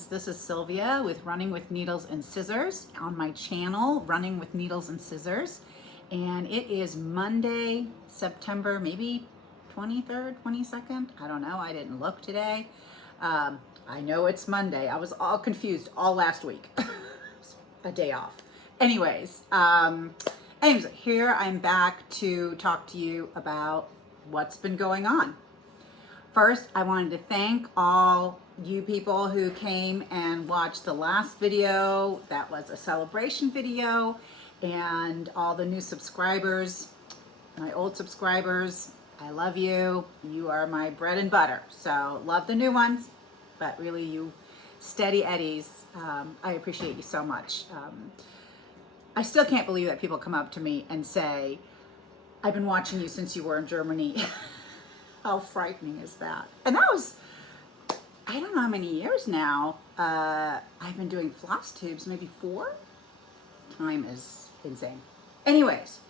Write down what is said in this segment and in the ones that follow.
friends. This is Sylvia with Running with Needles and Scissors on my channel, Running with Needles and Scissors. And it is Monday, September, maybe 23rd, 22nd. I don't know. I didn't look today. I know it's Monday. I was all confused all last week. A day off. Anyways, here I'm back to talk to you about what's been going on. First, I wanted to thank all you people who came and watched the last video. That was a celebration video, and all the new subscribers, my old subscribers, I love you. You are my bread and butter. So love the new ones, but really you steady eddies, I appreciate you so much. I still can't believe that people come up to me and say, I've been watching you since you were in Germany. How frightening is that? And that was, I don't know how many years now. I've been doing floss tubes, maybe 4. Time is insane. Anyways,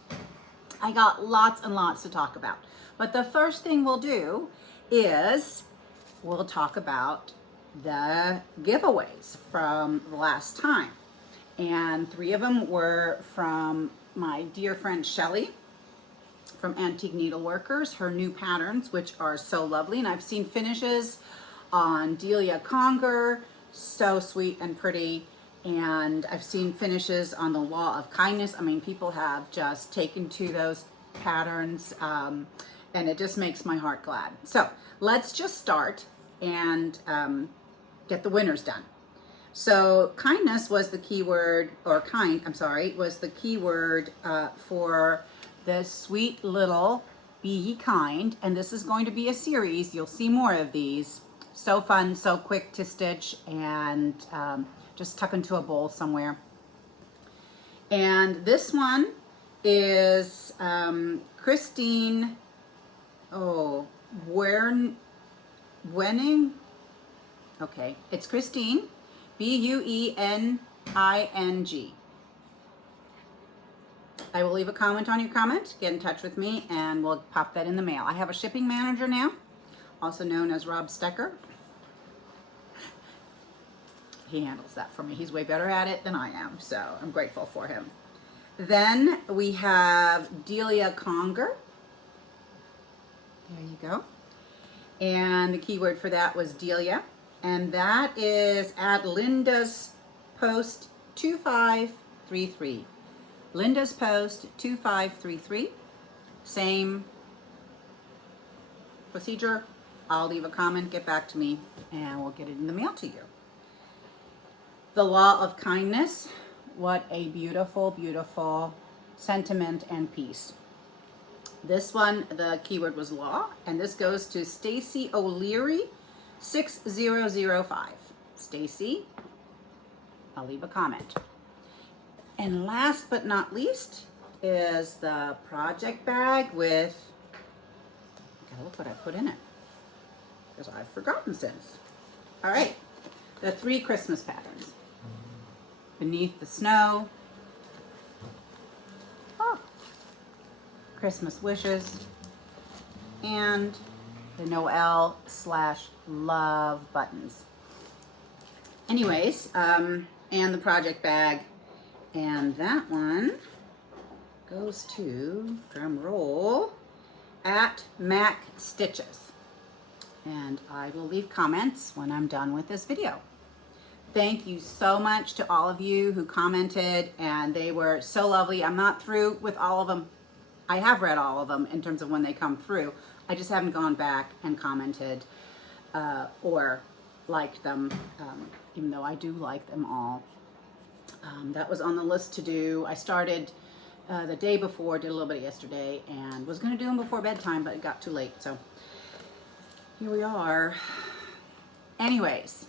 I got lots and lots to talk about. But the first thing we'll do is we'll talk about the giveaways from the last time. And 3 of them were from my dear friend Shelly from Antique Needleworkers, her new patterns, which are so lovely. And I've seen finishes on Delia Conger, so sweet and pretty. And I've seen finishes on the Law of Kindness. I mean, people have just taken to those patterns, and it just makes my heart glad. So let's just start and get the winners done. So kindness was the keyword, or kind, I'm sorry, was the keyword for the sweet little Be Ye Kind, and this is going to be a series. You'll see more of these. So fun, so quick to stitch, and just tuck into a bowl somewhere. And this one is Christine, Wenning. Okay, it's Christine, Buening. I will leave a comment on your comment. Get in touch with me and we'll pop that in the mail. I have a shipping manager now, also known as Rob Stecker. He handles that for me. He's way better at it than I am, so I'm grateful for him. Then we have Delia Conger. There you go. And the keyword for that was Delia. And that is at Linda's Post 2533. Linda's Post 2533. Same procedure. I'll leave a comment, get back to me, and we'll get it in the mail to you. The Law of Kindness. What a beautiful, beautiful sentiment and piece. This one, the keyword was law, and this goes to Stacy O'Leary, 6005. Stacy, I'll leave a comment. And last but not least is the project bag with, gotta look what I put in it, because I've forgotten since. All right, the 3 Christmas patterns. Beneath the Snow, Christmas Wishes, and the Noel/love buttons. Anyways, and the project bag, and that one goes to, drum roll, at Mac Stitches. And I will leave comments when I'm done with this video. Thank you so much to all of you who commented, and they were so lovely. I'm not through with all of them. I have read all of them in terms of when they come through. I just haven't gone back and commented or liked them, even though I do like them all. That was on the list to do. I started the day before, did a little bit yesterday, and was going to do them before bedtime, but it got too late. So here we are. Anyways.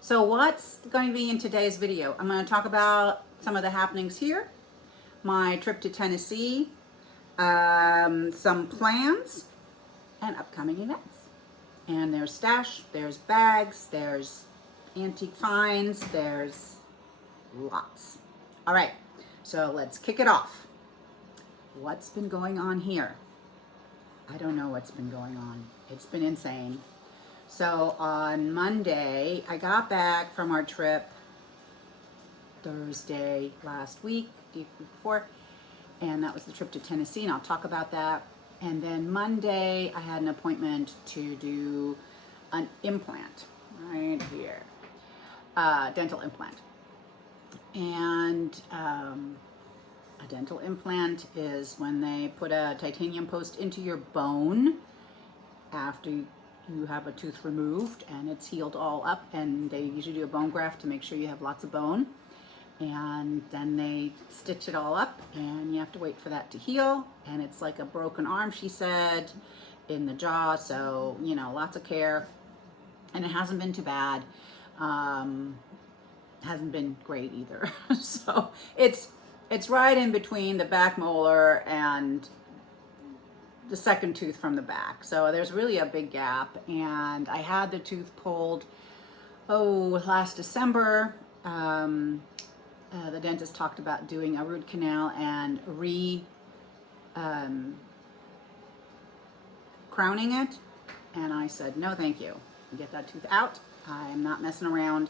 So what's going to be in today's video? I'm going to talk about some of the happenings here, my trip to Tennessee, some plans, and upcoming events. And there's stash, there's bags, there's antique finds, there's lots. All right, so let's kick it off. What's been going on here? I don't know what's been going on. It's been insane. So on Monday, I got back from our trip Thursday last week, the week before, and that was the trip to Tennessee, and I'll talk about that. And then Monday, I had an appointment to do an implant right here, dental implant. And a dental implant is when they put a titanium post into your bone after you have a tooth removed and it's healed all up, and they usually do a bone graft to make sure you have lots of bone, and then they stitch it all up and you have to wait for that to heal. And it's like a broken arm, she said, in the jaw, so you know, lots of care, and it hasn't been too bad. Hasn't been great either. So it's right in between the back molar and the second tooth from the back. So there's really a big gap, and I had the tooth pulled last December. The dentist talked about doing a root canal and crowning it, and I said no thank you, get that tooth out. I'm not messing around.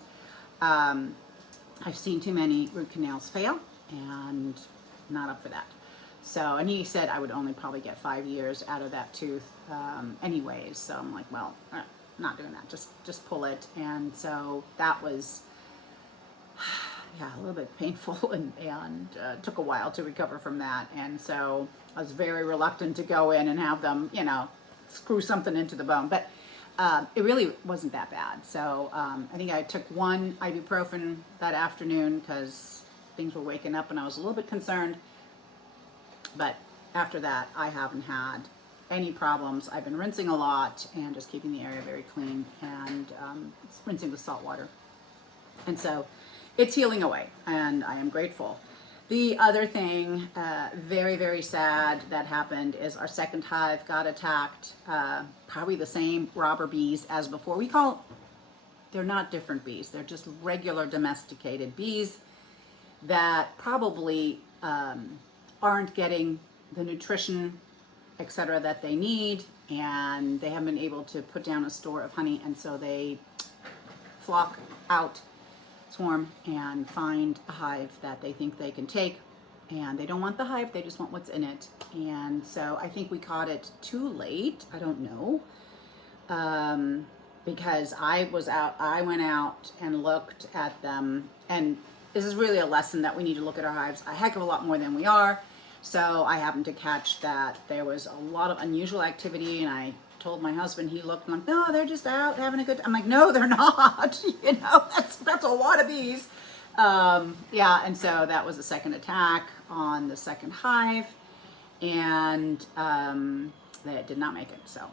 I've seen too many root canals fail, and not up for that. So, and he said I would only probably get 5 years out of that tooth anyways. So I'm like, well, not doing that. Just pull it. And so that was, yeah, a little bit painful, and took a while to recover from that. And so I was very reluctant to go in and have them, you know, screw something into the bone. But it really wasn't that bad. So I think I took one ibuprofen that afternoon because things were waking up and I was a little bit concerned. But after that, I haven't had any problems. I've been rinsing a lot and just keeping the area very clean, and rinsing with salt water. And so it's healing away, and I am grateful. The other thing, very, very sad that happened is our second hive got attacked. Probably the same robber bees as before. They're not different bees. They're just regular domesticated bees that probably aren't getting the nutrition, etc., that they need, and they haven't been able to put down a store of honey, and so they flock out, swarm, and find a hive that they think they can take, and they don't want the hive, they just want what's in it. And so I think we caught it too late, I don't know, because I went out and looked at them, and this is really a lesson that we need to look at our hives a heck of a lot more than we are. So I happened to catch that there was a lot of unusual activity, and I told my husband, he looked, and I'm like, no, they're just out having a good time. I'm like, no, they're not. You know, that's a lot of bees. Yeah, and so that was the second attack on the second hive, and they did not make it. So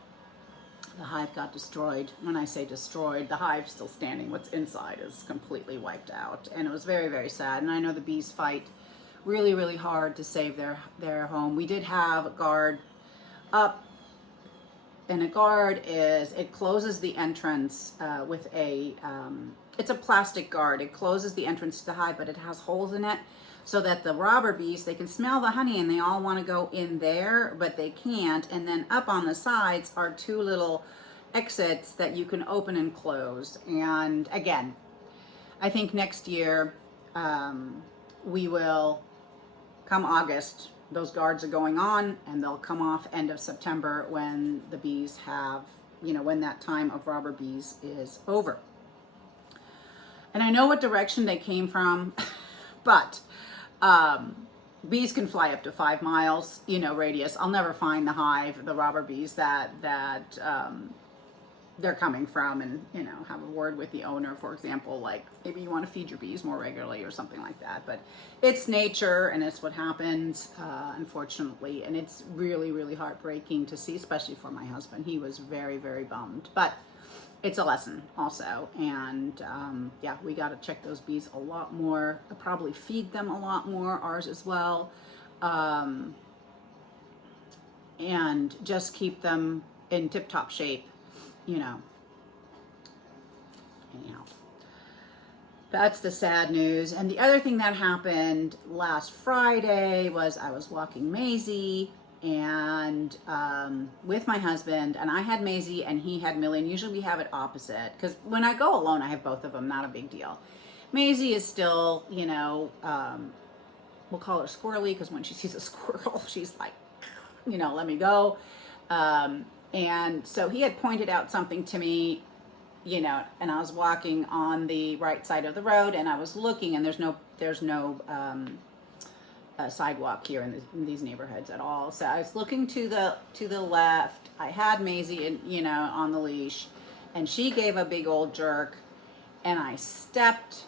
the hive got destroyed. When I say destroyed, the hive's still standing. What's inside is completely wiped out, and it was very, very sad. And I know the bees fight really, really hard to save their home. We did have a guard up, and a guard it closes the entrance with it's a plastic guard. It closes the entrance to the hive, but it has holes in it so that the robber bees, they can smell the honey and they all want to go in there, but they can't. And then up on the sides are two little exits that you can open and close. And again, I think next year we will, come August, those guards are going on, and they'll come off end of September when the bees have, you know, when that time of robber bees is over. And I know what direction they came from, but bees can fly up to 5 miles, you know, radius. I'll never find the hive, the robber bees that they're coming from, and, you know, have a word with the owner, for example, like maybe you want to feed your bees more regularly or something like that. But it's nature, and it's what happens, unfortunately, and it's really, really heartbreaking to see, especially for my husband. He was very, very bummed, but it's a lesson also. And yeah, we got to check those bees a lot more, probably feed them a lot more, ours as well, and just keep them in tip-top shape, you know. Anyhow, that's the sad news. And the other thing that happened last Friday was I was walking Maisie and with my husband, and I had Maisie and he had Millie, and usually we have it opposite, because when I go alone I have both of them, not a big deal. Maisie is still, you know, we'll call her squirrely, because when she sees a squirrel she's like, you know, let me go. And so he had pointed out something to me, you know, and I was walking on the right side of the road, and I was looking, and there's no sidewalk here in these neighborhoods at all. So I was looking to the left. I had Maisie, in, you know, on the leash, and she gave a big old jerk, and I stepped.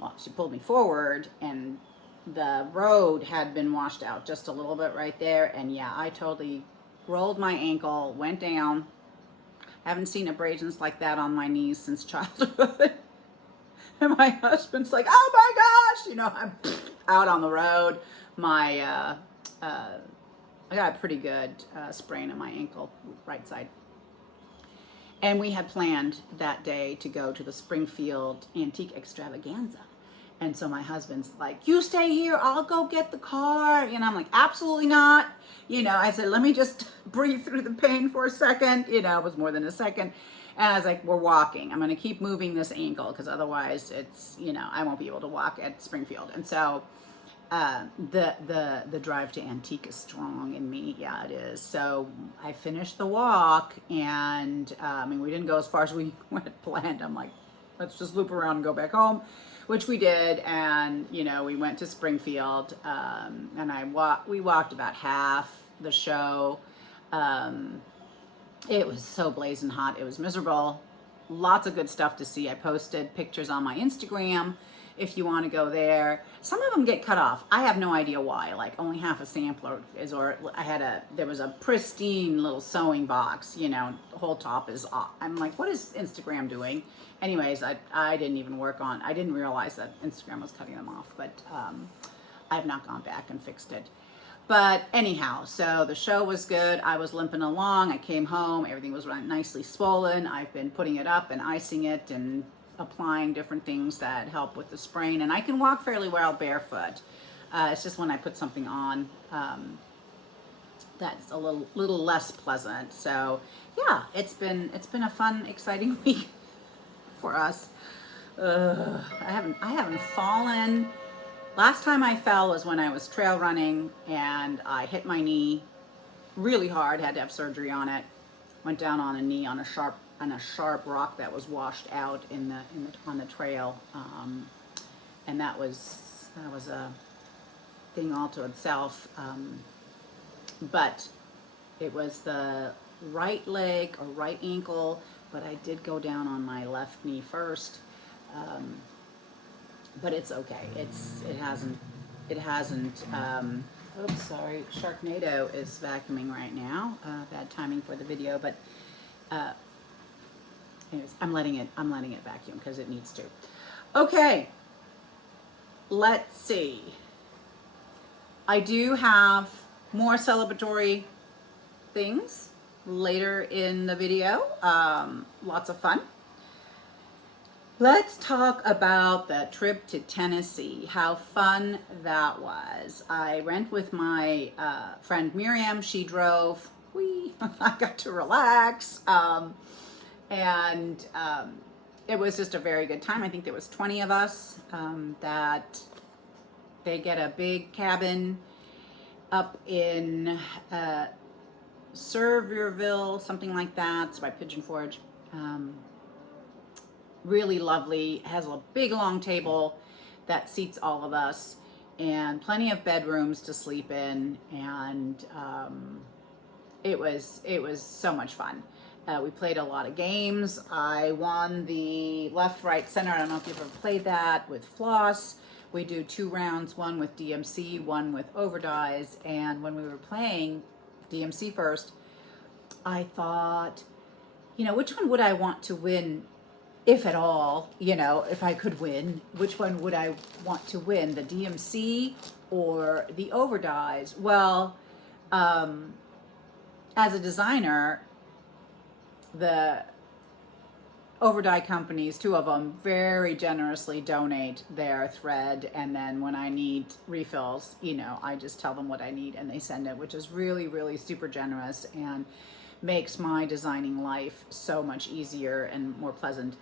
Well, she pulled me forward, and the road had been washed out just a little bit right there, and yeah, I totally rolled my ankle, went down. Haven't seen abrasions like that on my knees since childhood. And my husband's like, oh my gosh, you know, I'm out on the road. I got a pretty good sprain in my ankle, right side. And we had planned that day to go to the Springfield Antique Extravaganza. And so my husband's like, you stay here, I'll go get the car. And I'm like, absolutely not. You know, I said, let me just breathe through the pain for a second. You know, it was more than a second. And I was like, we're walking. I'm going to keep moving this ankle, because otherwise it's, you know, I won't be able to walk at Springfield. And so the drive to Antique is strong in me. Yeah, it is. So I finished the walk, and I mean, we didn't go as far as we went planned. I'm like, let's just loop around and go back home, which we did. And, you know, we went to Springfield, and we walked about half the show. It was so blazing hot. It was miserable. Lots of good stuff to see. I posted pictures on my Instagram if you want to go there. Some of them get cut off. I have no idea why. Like, only half a sampler is, or there was a pristine little sewing box, you know, the whole top is off. I'm like, what is Instagram doing? Anyways, I didn't even I didn't realize that Instagram was cutting them off, but I've not gone back and fixed it. But anyhow, so the show was good. I was limping along. I came home. Everything was nicely swollen. I've been putting it up and icing it and applying different things that help with the sprain. And I can walk fairly well barefoot. It's just when I put something on that's a little less pleasant. So yeah, it's been a fun, exciting week for us. I haven't fallen. Last time I fell was when I was trail running, and I hit my knee really hard, had to have surgery on it. Went down on a knee on a sharp rock that was washed out on the trail. And that was a thing all to itself. But it was the right leg or right ankle, but I did go down on my left knee first. But it's okay. It hasn't, oops, sorry. Sharknado is vacuuming right now. Bad timing for the video, but, anyways, I'm letting it vacuum because it needs to. Okay. Let's see. I do have more celebratory things later in the video. Lots of fun. Let's talk about the trip to Tennessee, how fun that was. I went with my friend Miriam. She drove. I got to relax. And it was just a very good time. I think there was 20 of us. That they get a big cabin up in Sevierville, something like that. It's by Pigeon Forge. Really lovely. Has a big long table that seats all of us, and plenty of bedrooms to sleep in, and it was so much fun. We played a lot of games. I won the left, right, center. I don't know if you've ever played that with Floss. We do 2 rounds, one with DMC, one with overdies. And when we were playing DMC first, I thought, you know, which one would I want to win, if at all? You know, if I could win, which one would I want to win, the DMC or the overdies? Well, as a designer, the overdye companies, two of them, very generously donate their thread. And then when I need refills, you know, I just tell them what I need and they send it, which is really, really super generous and makes my designing life so much easier and more pleasant.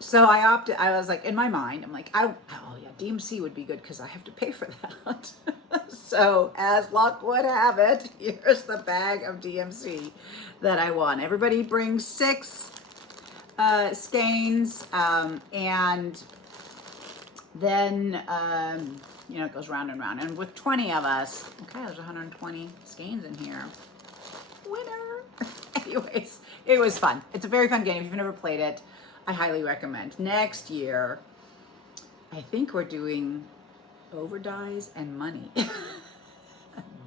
So I was like, in my mind, I'm like, oh yeah, DMC would be good because I have to pay for that. So as luck would have it, here's the bag of DMC that I won. Everybody brings 6 skeins, and then, you know, it goes round and round. And with 20 of us, okay, there's 120 skeins in here. Winner. Anyways, it was fun. It's a very fun game. If you've never played it, I highly recommend. Next year, I think we're doing overdyes and money.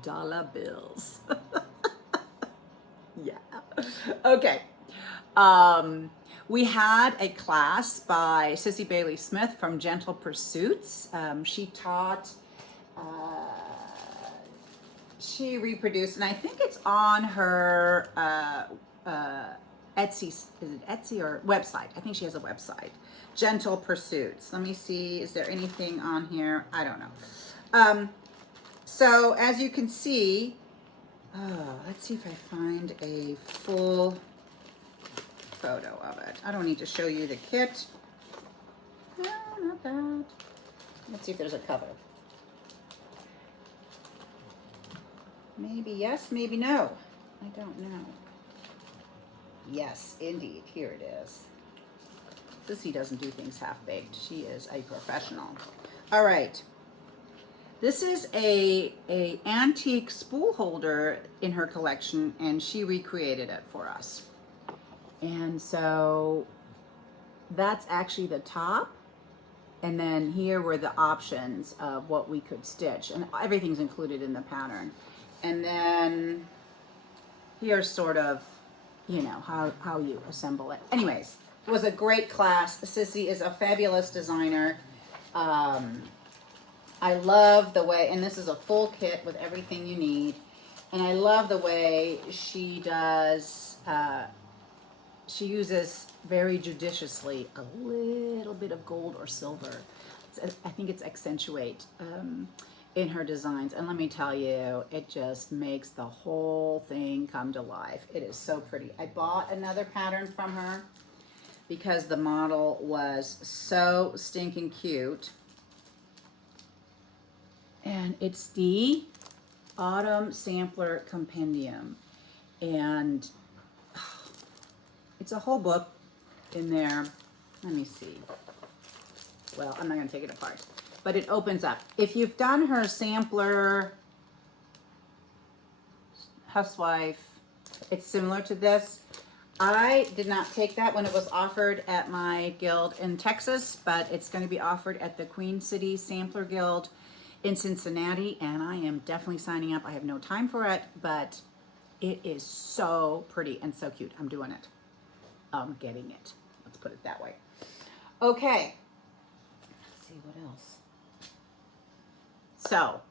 Dollar bills. Yeah. Okay. We had a class by Sissy Bailey Smith from Gentle Pursuits. She taught, she reproduced, and I think it's on her Etsy, is it Etsy or website? I think she has a website. Gentle Pursuits. Let me see, is there anything on here? I don't know. So as you can see, let's see if I find a full photo of it. I don't need to show you the kit. No, not that. Let's see if there's a cover. Maybe yes, maybe no. I don't know. Yes, indeed. Here it is. Sissy doesn't do things half-baked. She is a professional. All right. This is a antique spool holder in her collection, and she recreated it for us. And so that's actually the top. And then here were the options of what we could stitch. And everything's included in the pattern. And then here's sort of, you know, how you assemble it. Anyways, it was a great class. Sissy is a fabulous designer. I love the way, and this is a full kit with everything you need. And I love the way she does, she uses very judiciously a little bit of gold or silver. I think it's accentuate in her designs. And let me tell you, it just makes the whole thing come to life. It is so pretty. I bought another pattern from her because the model was so stinking cute. And it's the Autumn Sampler Compendium. And it's a whole book in there. Let me see. Well, I'm not going to take it apart. But it opens up. If you've done her sampler, Housewife, it's similar to this. I did not take that when it was offered at my guild in Texas, but it's going to be offered at the Queen City Sampler Guild in Cincinnati, and I am definitely signing up. I have no time for it, but it is so pretty and so cute. I'm doing it. I'm getting it. Let's put it that way. Okay. Let's see what else. So,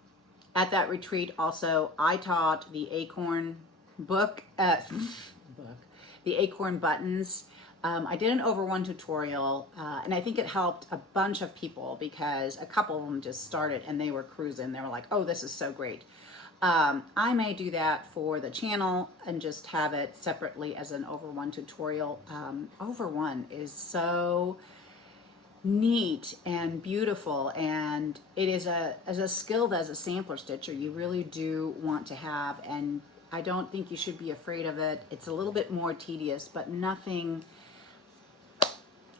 at that retreat also, I taught the acorn book, the acorn buttons. I did an over one tutorial, and I think it helped a bunch of people because a couple of them just started and they were cruising. They were like, oh, this is so great. I may do that for the channel and just have it separately as an over one tutorial. Over one is so neat and beautiful, and it is as a skill as a sampler stitcher you really do want to have, and I don't think you should be afraid of it. It's a little bit more tedious, but nothing,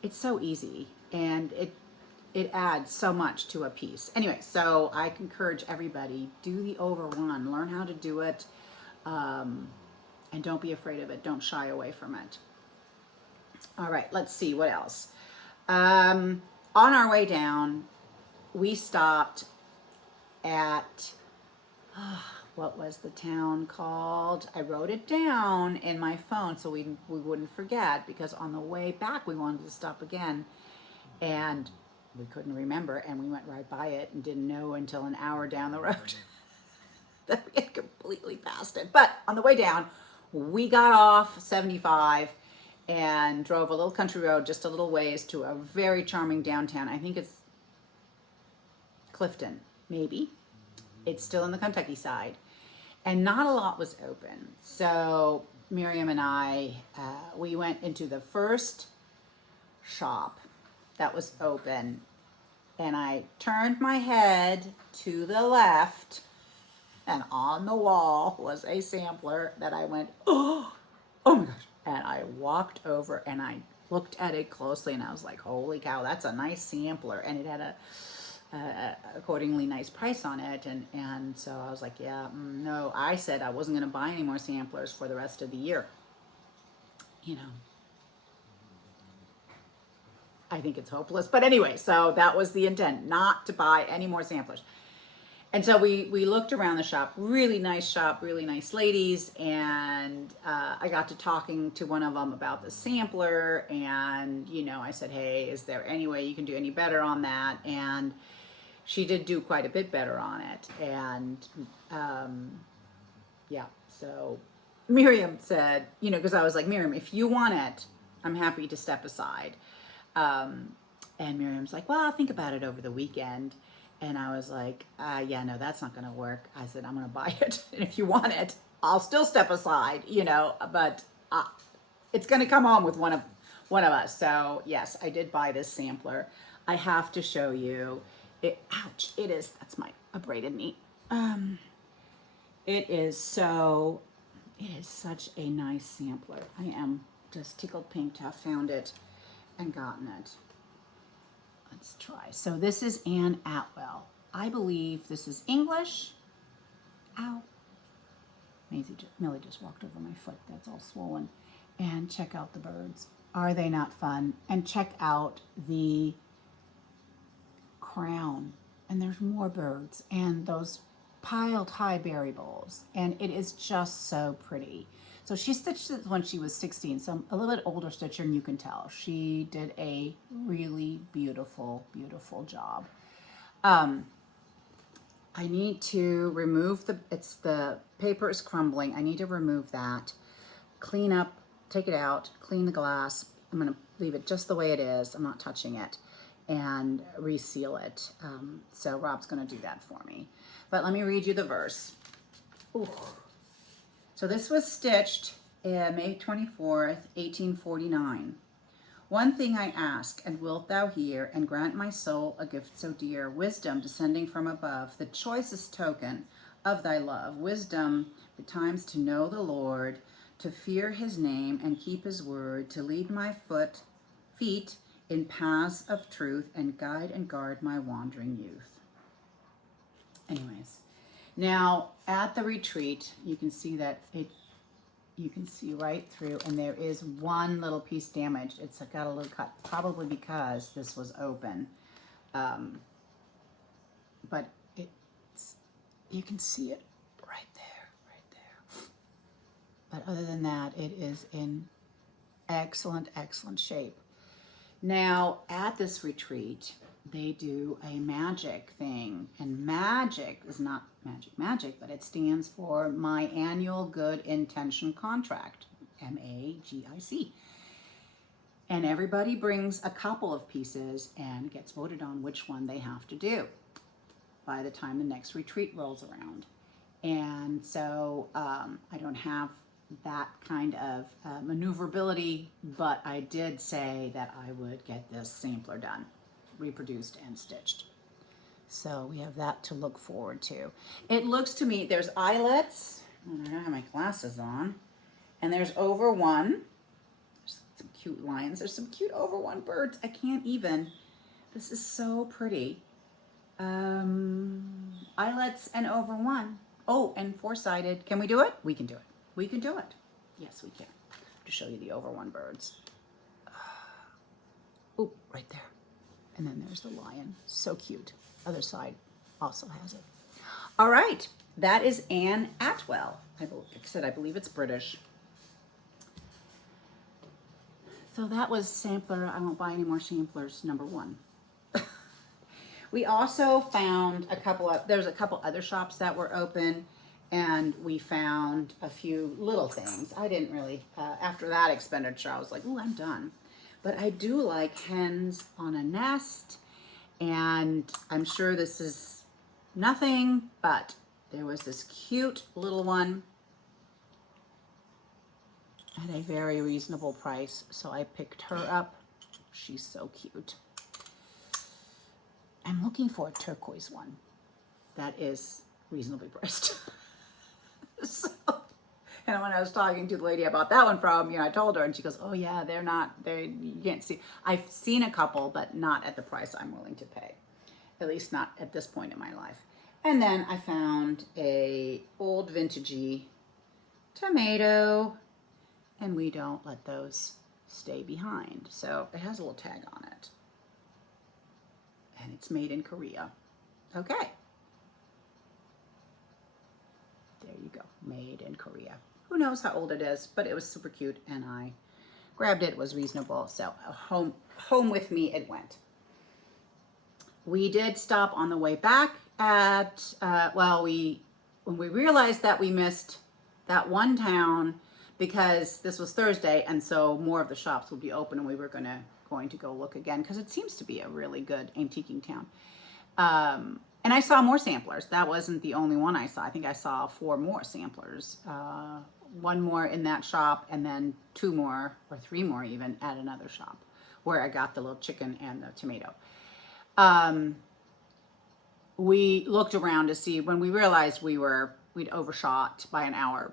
it's so easy, and it adds so much to a piece. Anyway, so I encourage everybody, do the over one, learn how to do it, and don't be afraid of it. Don't shy away from it. All right, let's see what else. On our way down, we stopped at, what was the town called? I wrote it down in my phone so we wouldn't forget, because on the way back we wanted to stop again and we couldn't remember, and we went right by it and didn't know until an hour down the road that we had completely passed it. But on the way down, we got off 75 and drove a little country road just a little ways to a very charming downtown. I think it's Clifton, maybe. It's still in the Kentucky side. And not a lot was open. So Miriam and I, we went into the first shop that was open. And I turned my head to the left, and on the wall was a sampler that I went, oh my gosh. And I walked over and I looked at it closely and I was like, holy cow, that's a nice sampler. And it had a accordingly nice price on it. And so I was like, yeah, no, I said I wasn't going to buy any more samplers for the rest of the year. You know, I think it's hopeless. But anyway, so that was the intent, not to buy any more samplers. And so we looked around the shop, really nice, ladies, and I got to talking to one of them about the sampler, and, you know, I said, hey, is there any way you can do any better on that? And she did do quite a bit better on it, and yeah, so Miriam said, you know, because I was like, Miriam, if you want it, I'm happy to step aside. And Miriam's like, well, I'll think about it over the weekend. And I was like, yeah, no, that's not going to work. I said, I'm going to buy it. And if you want it, I'll still step aside, you know, but it's going to come home with one of us. So yes, I did buy this sampler. I have to show you it. Ouch. It is, that's my abraded knee. It is such a nice sampler. I am just tickled pink to have found it and gotten it. Let's try. So this is Anne Atwell. I believe this is English. Ow. Millie just walked over my foot. That's all swollen. And check out the birds. Are they not fun? And check out the crown. And there's more birds. And those piled high berry bowls. And it is just so pretty. So she stitched it when she was 16, so I'm a little bit older stitcher, and you can tell. She did a really beautiful, beautiful job. I need to remove the paper is crumbling. I need to remove that, clean up, take it out, clean the glass. I'm gonna leave it just the way it is. I'm not touching it, and reseal it. So Rob's gonna do that for me. But let me read you the verse. Ooh. So this was stitched May 24th, 1849. One thing I ask, and wilt thou hear, and grant my soul a gift so dear, wisdom descending from above, the choicest token of thy love. Wisdom betimes to know the Lord, to fear his name and keep his word, to lead my feet in paths of truth, and guide and guard my wandering youth. Anyways. Now, at the retreat, you can see that you can see right through, and there is one little piece damaged. It's got a little cut, probably because this was open. But you can see it right there. But other than that, it is in excellent, excellent shape. Now, at this retreat, they do a magic thing, and magic is not magic, but it stands for my annual good intention contract, MAGIC. And everybody brings a couple of pieces and gets voted on which one they have to do by the time the next retreat rolls around. And so I don't have that kind of maneuverability, but I did say that I would get this sampler done, reproduced and stitched. So we have that to look forward to. It looks to me, there's eyelets, I don't have my glasses on, and there's over one. There's some cute lions. There's some cute over one birds. I can't even. This is so pretty. Eyelets and over one. Oh, and four-sided. Can we do it? We can do it. We can do it. Yes, we can. To show you the over one birds. Oh, right there. And then there's the lion. So cute. Other side also has it. All right. That is Anne Atwell. Like I said, I believe it's British. So that was sampler. I won't buy any more samplers, number one. We also found there's a couple other shops that were open, And we found a few little things. I didn't really, after that expenditure, I was like, ooh, I'm done. But I do like hens on a nest. And I'm sure this is nothing, but there was this cute little one at a very reasonable price. So I picked her up. She's so cute. I'm looking for a turquoise one that is reasonably priced. So, and when I was talking to the lady about that one from, I told her, and she goes, oh yeah, you can't see. I've seen a couple, but not at the price I'm willing to pay. At least not at this point in my life. And then I found a old vintagey tomato, and we don't let those stay behind. So it has a little tag on it. And it's made in Korea. Okay. There you go, made in Korea. Who knows how old it is, but it was super cute, and I grabbed it. It was reasonable, so home with me it went. We did stop on the way back at, when we realized that we missed that one town, because this was Thursday, and so more of the shops would be open, and we were going to go look again, because it seems to be a really good antiquing town. And I saw more samplers. That wasn't the only one I saw. I think I saw 4 more samplers. One more in that shop, and then 2 more or 3 more even at another shop where I got the little chicken and the tomato. We looked around to see, when we realized we'd overshot by an hour.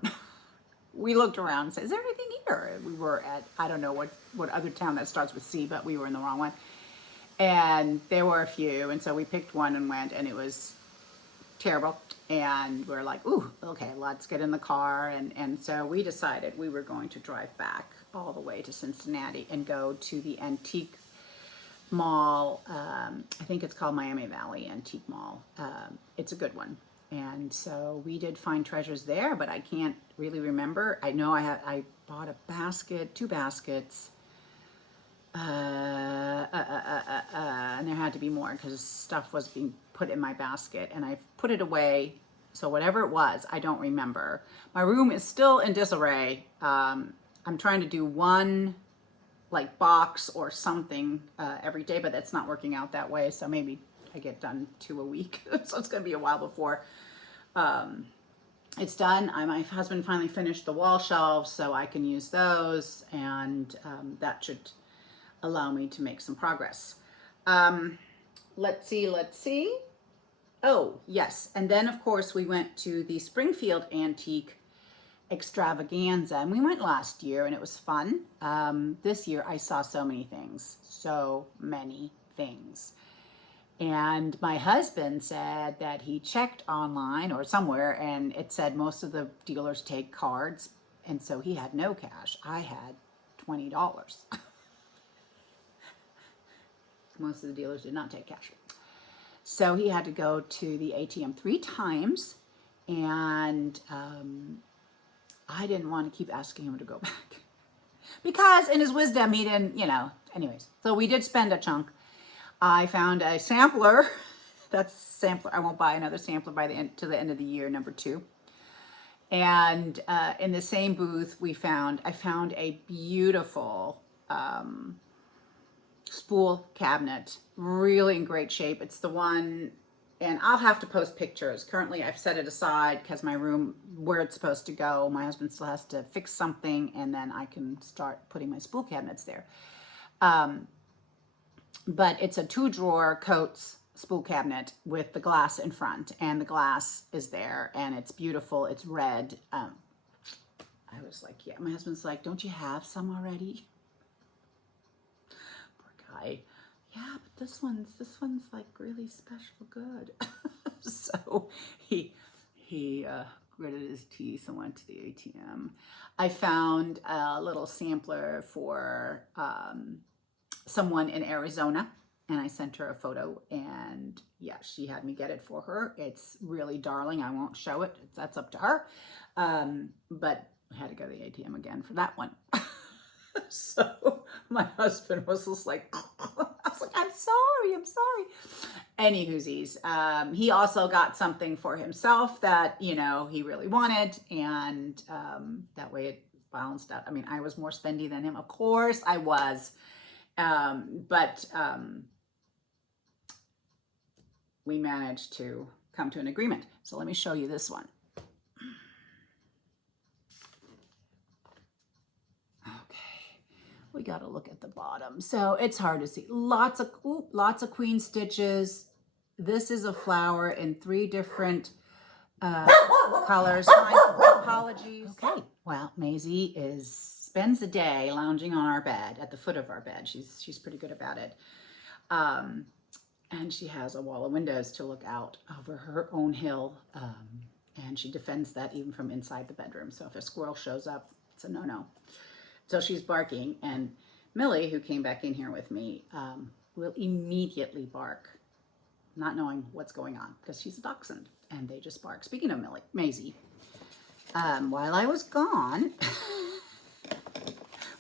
We looked around and said, is there anything here? We were at, I don't know what other town that starts with C, but we were in the wrong one. And there were a few, and so we picked one and went, and it was terrible. And we're like, ooh, okay, let's get in the car. And so we decided we were going to drive back all the way to Cincinnati and go to the antique mall. I think it's called Miami Valley Antique Mall. It's a good one. And so we did find treasures there, but I can't really remember. I know I bought a basket, 2 baskets. And there had to be more because stuff was being put in my basket, and I put it away. So whatever it was, I don't remember. My room is still in disarray. I'm trying to do one like box or something every day, but that's not working out that way. So maybe I get done 2 a week. So it's going to be a while before it's done. My husband finally finished the wall shelves, so I can use those, and that should allow me to make some progress. Let's see. Oh, yes. And then, of course, we went to the Springfield Antique Extravaganza, and we went last year, and it was fun. This year, I saw so many things. And my husband said that he checked online or somewhere, and it said most of the dealers take cards, and so he had no cash. I had $20. Most of the dealers did not take cash. So he had to go to the ATM 3 times, and I didn't want to keep asking him to go back. Because in his wisdom, he didn't, anyways. So we did spend a chunk. I found a sampler. That's sampler. I won't buy another sampler to the end of the year, number 2. And in the same booth, I found a beautiful spool cabinet, really in great shape. It's the one, and I'll have to post pictures. Currently, I've set it aside because my room, where it's supposed to go, my husband still has to fix something, and then I can start putting my spool cabinets there. But it's a 2-drawer Coates spool cabinet with the glass in front, and the glass is there, and it's beautiful. It's red. I was like, yeah. My husband's like, don't you have some already? Yeah, but this one's like really special good. So he gritted his teeth and went to the ATM. I found a little sampler for someone in Arizona, and I sent her a photo, and yeah, she had me get it for her. It's really darling. I won't show it. That's up to her. But I had to go to the ATM again for that one. So my husband was just like, I was like, I'm sorry. Any whoosies. He also got something for himself that, you know, he really wanted. And that way it balanced out. I mean, I was more spendy than him. Of course I was. But we managed to come to an agreement. So let me show you this one. We got to look at the bottom. So it's hard to see. Lots of queen stitches. This is a flower in 3 different colors. My apologies. Okay. Well, Maisie spends the day lounging on our bed, at the foot of our bed. She's pretty good about it. And she has a wall of windows to look out over her own hill. And she defends that even from inside the bedroom. So if a squirrel shows up, it's a no-no. So she's barking, and Millie, who came back in here with me, will immediately bark, not knowing what's going on, because she's a dachshund, and they just bark. Speaking of Maisie, while I was gone,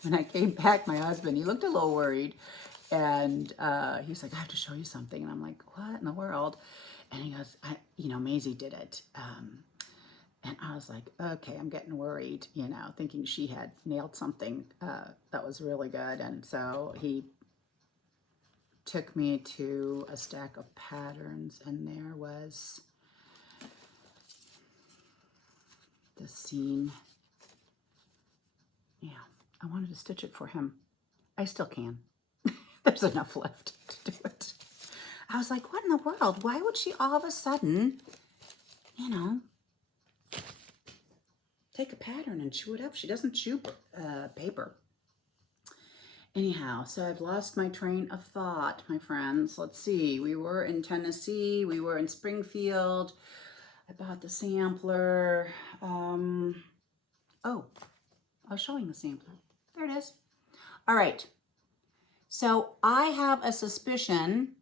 when I came back, my husband, he looked a little worried, and he was like, I have to show you something. And I'm like, what in the world? And he goes, you know, Maisie did it. And I was like, okay, I'm getting worried, you know, thinking she had nailed something that was really good. And so he took me to a stack of patterns, and there was the scene. Yeah, I wanted to stitch it for him. I still can. There's enough left to do it. I was like, what in the world? Why would she all of a sudden, you know, take a pattern and chew it up? She doesn't chew paper. Anyhow, so I've lost my train of thought, my friends. Let's see. We were in Tennessee. We were in Springfield. I bought the sampler. Oh, I was showing the sampler. There it is. All right. So I have a suspicion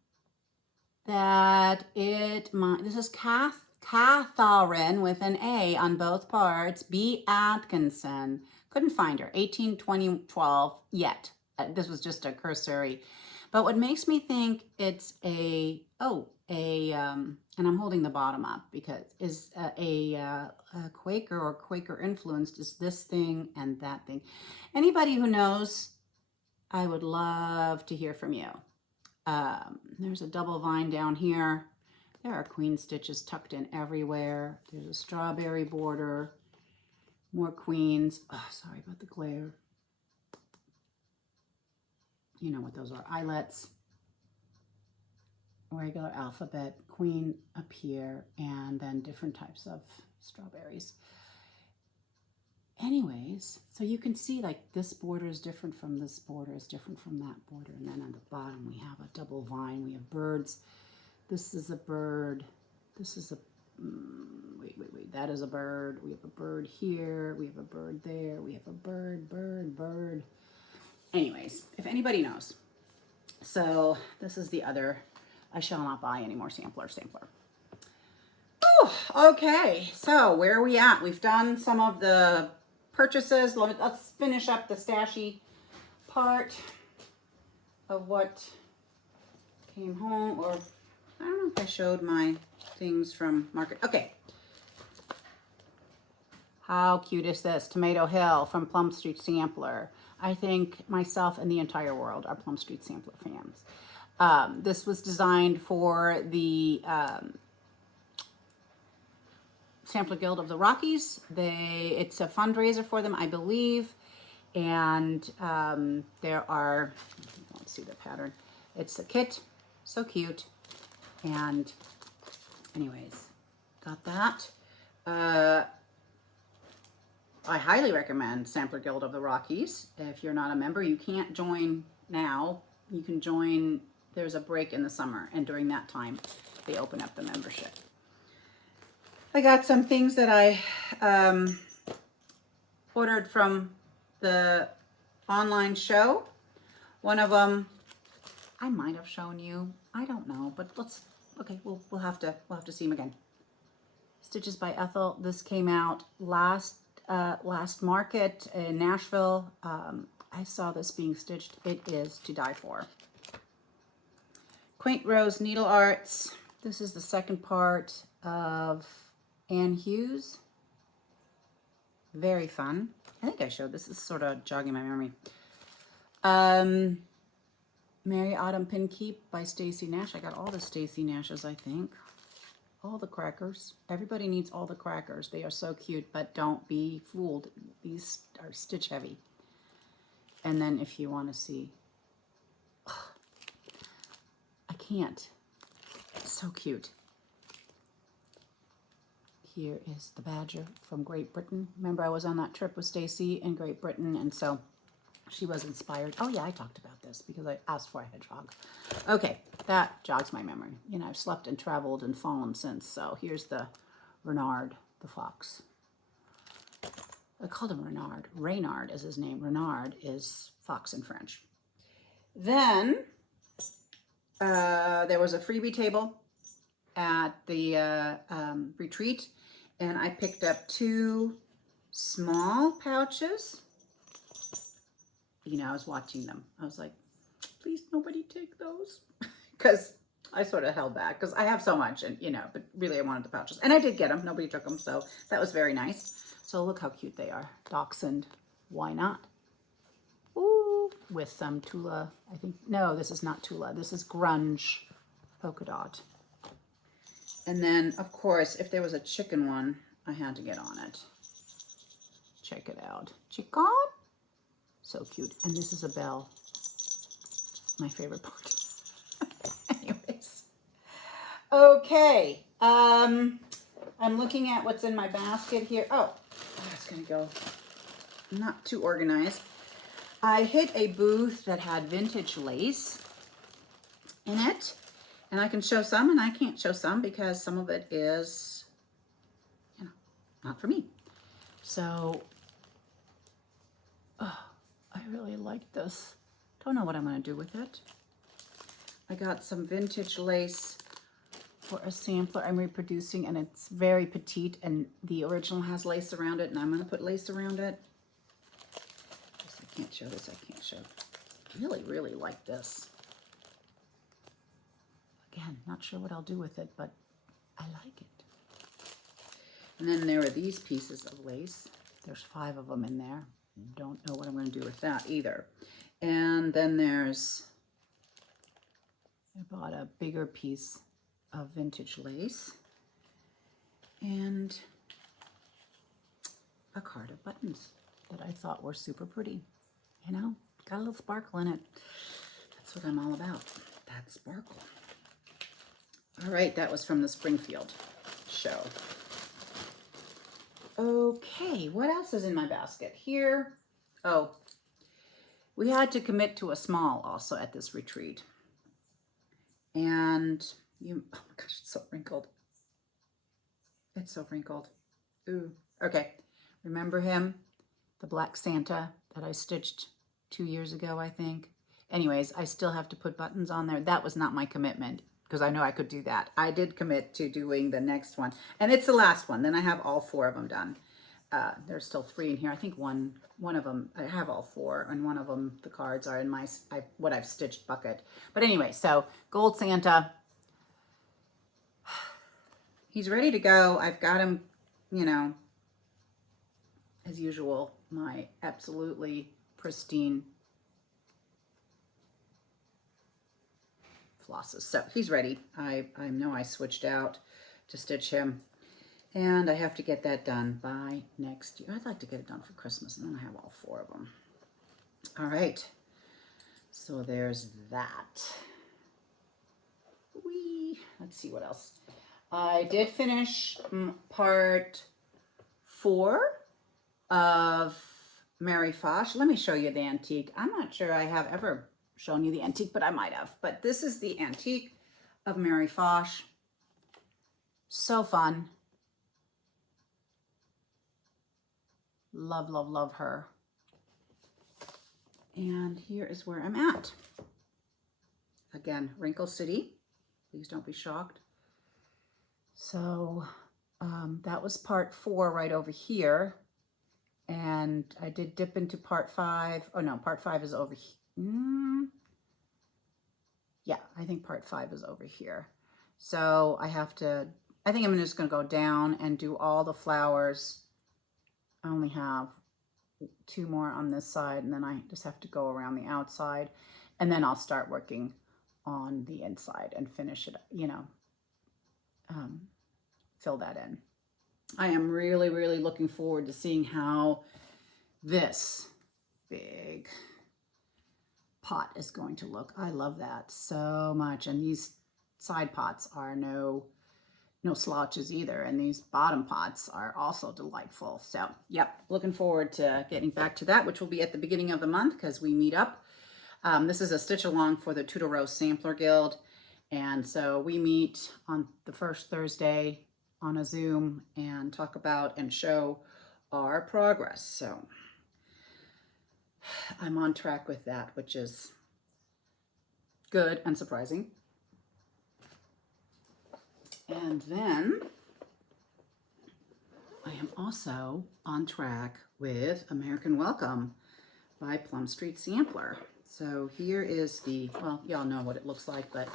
that this is Catherine with an A on both parts. B. Atkinson. Couldn't find her. 18, 20, 12 yet. This was just a cursory. But what makes me think it's and I'm holding the bottom up because is a Quaker or Quaker influenced is this thing and that thing. Anybody who knows, I would love to hear from you. There's a double vine down here. There are queen stitches tucked in everywhere. There's a strawberry border. More queens. Oh, sorry about the glare. You know what those are. Eyelets. Regular alphabet. Queen up here. And then different types of strawberries. Anyways, so you can see like this border is different from this border, is different from that border. And then on the bottom we have a double vine. We have birds. This is a bird. This is a, wait. That is a bird. We have a bird here. We have a bird there. We have a bird. Anyways, if anybody knows. So this is the other, I shall not buy any more sampler. Oh, okay. So where are we at? We've done some of the purchases. Let's finish up the stashy part of what came home, or I don't know if I showed my things from market. Okay. How cute is this? Tomato Hill from Plum Street Sampler. I think myself and the entire world are Plum Street Sampler fans. This was designed for the Sampler Guild of the Rockies. It's a fundraiser for them, I believe. And there are, let's see the pattern. It's a kit, so cute. And anyways, got that. I highly recommend Sampler Guild of the Rockies. If you're not a member, you can't join now. You can join, there's a break in the summer, and during that time, they open up the membership. I got some things that I ordered from the online show. One of them, I might have shown you. I don't know, but we'll have to see them again. Stitches by Ethel. This came out last market in Nashville. I saw this being stitched. It is to die for. Quaint Rose Needle Arts. This is the second part of Anne Hughes. Very fun. I think I showed this. This is sort of jogging my memory. Merry Autumn Pin Keep by Stacy Nash. I got all the Stacy Nashes, I think. All the crackers. Everybody needs all the crackers. They are so cute, but don't be fooled. These are stitch heavy. And then if you want to see, I can't. It's so cute. Here is the badger from Great Britain. Remember, I was on that trip with Stacy in Great Britain, and so she was inspired. Oh yeah, I talked about this because I asked for a hedgehog. Okay, that jogs my memory. You know, I've slept and traveled and fallen since. So here's the Renard, the fox. I called him Renard. Reynard is his name. Renard is fox in French. Then there was a freebie table at the retreat, and I picked up 2 small pouches. You know, I was watching them. I was like, please nobody take those. Because I sort of held back because I have so much, and you know, but really I wanted the pouches. And I did get them. Nobody took them, so that was very nice. So look how cute they are. Dachshund, why not? Ooh, with some Tula, I think. No, this is not Tula. This is Grunge polka dot. And then, of course, if there was a chicken one, I had to get on it. Check it out. Chicken. So cute. And this is a bell. My favorite part. Anyways. Okay. I'm looking at what's in my basket here. Oh, it's going to go not too organized. I hit a booth that had vintage lace in it. And I can show some and I can't show some because some of it is, you know, not for me. So, oh, I really like this. Don't know what I'm going to do with it. I got some vintage lace for a sampler I'm reproducing, and it's very petite, and the original has lace around it, and I'm going to put lace around it. I can't show this. I can't show. Really, really like this. Again, not sure what I'll do with it, but I like it. And then there are these pieces of lace. There's 5 of them in there. Don't know what I'm going to do with that either. And then there's, I bought a bigger piece of vintage lace and a card of buttons that I thought were super pretty. You know, got a little sparkle in it. That's what I'm all about, that sparkle. All right, that was from the Springfield show. Okay, what else is in my basket here? Oh, we had to commit to a small also at this retreat. And you, oh my gosh, it's so wrinkled. It's so wrinkled. Ooh, okay. Remember him? The Black Santa that I stitched 2 years ago, I think. Anyways, I still have to put buttons on there. That was not my commitment, because I know I could do that. I did commit to doing the next one. And it's the last one. Then I have all 4 of them done. There's still 3 in here. I think one of them, I have all 4. And one of them, the cards are in my, what I've stitched bucket. But anyway, so Gold Santa. He's ready to go. I've got him, you know, as usual, my absolutely pristine flosses. So he's ready. I know I switched out to stitch him, and I have to get that done by next year. I'd like to get it done for Christmas, and then I have all 4 of them. All right. So there's that. Let's see what else. I did finish part 4 of Mary Foch. Let me show you the antique. I'm not sure I have ever shown you the antique, but I might have. But this is the antique of Mary Foch. So fun. Love, love, love her. And here is where I'm at. Again, Wrinkle City. Please don't be shocked. So that was part 4 right over here. And I did dip into part 5. Oh no, part 5 is over here. yeah, I think part 5 is over here. So I think I'm just gonna go down and do all the flowers. I only have 2 more on this side, and then I just have to go around the outside, and then I'll start working on the inside and finish it, you know, fill that in. I am really, really looking forward to seeing how this big pot is going to look. I love that so much. And these side pots are no slouches either. And these bottom pots are also delightful. So, yep, looking forward to getting back to that, which will be at the beginning of the month because we meet up. This is a stitch along for the Tudor Rose Sampler Guild. And so we meet on the first Thursday on a Zoom and talk about and show our progress. So I'm on track with that, which is good and surprising. And then I am also on track with American Welcome by Plum Street Sampler. So here is the, well, y'all know what it looks like, but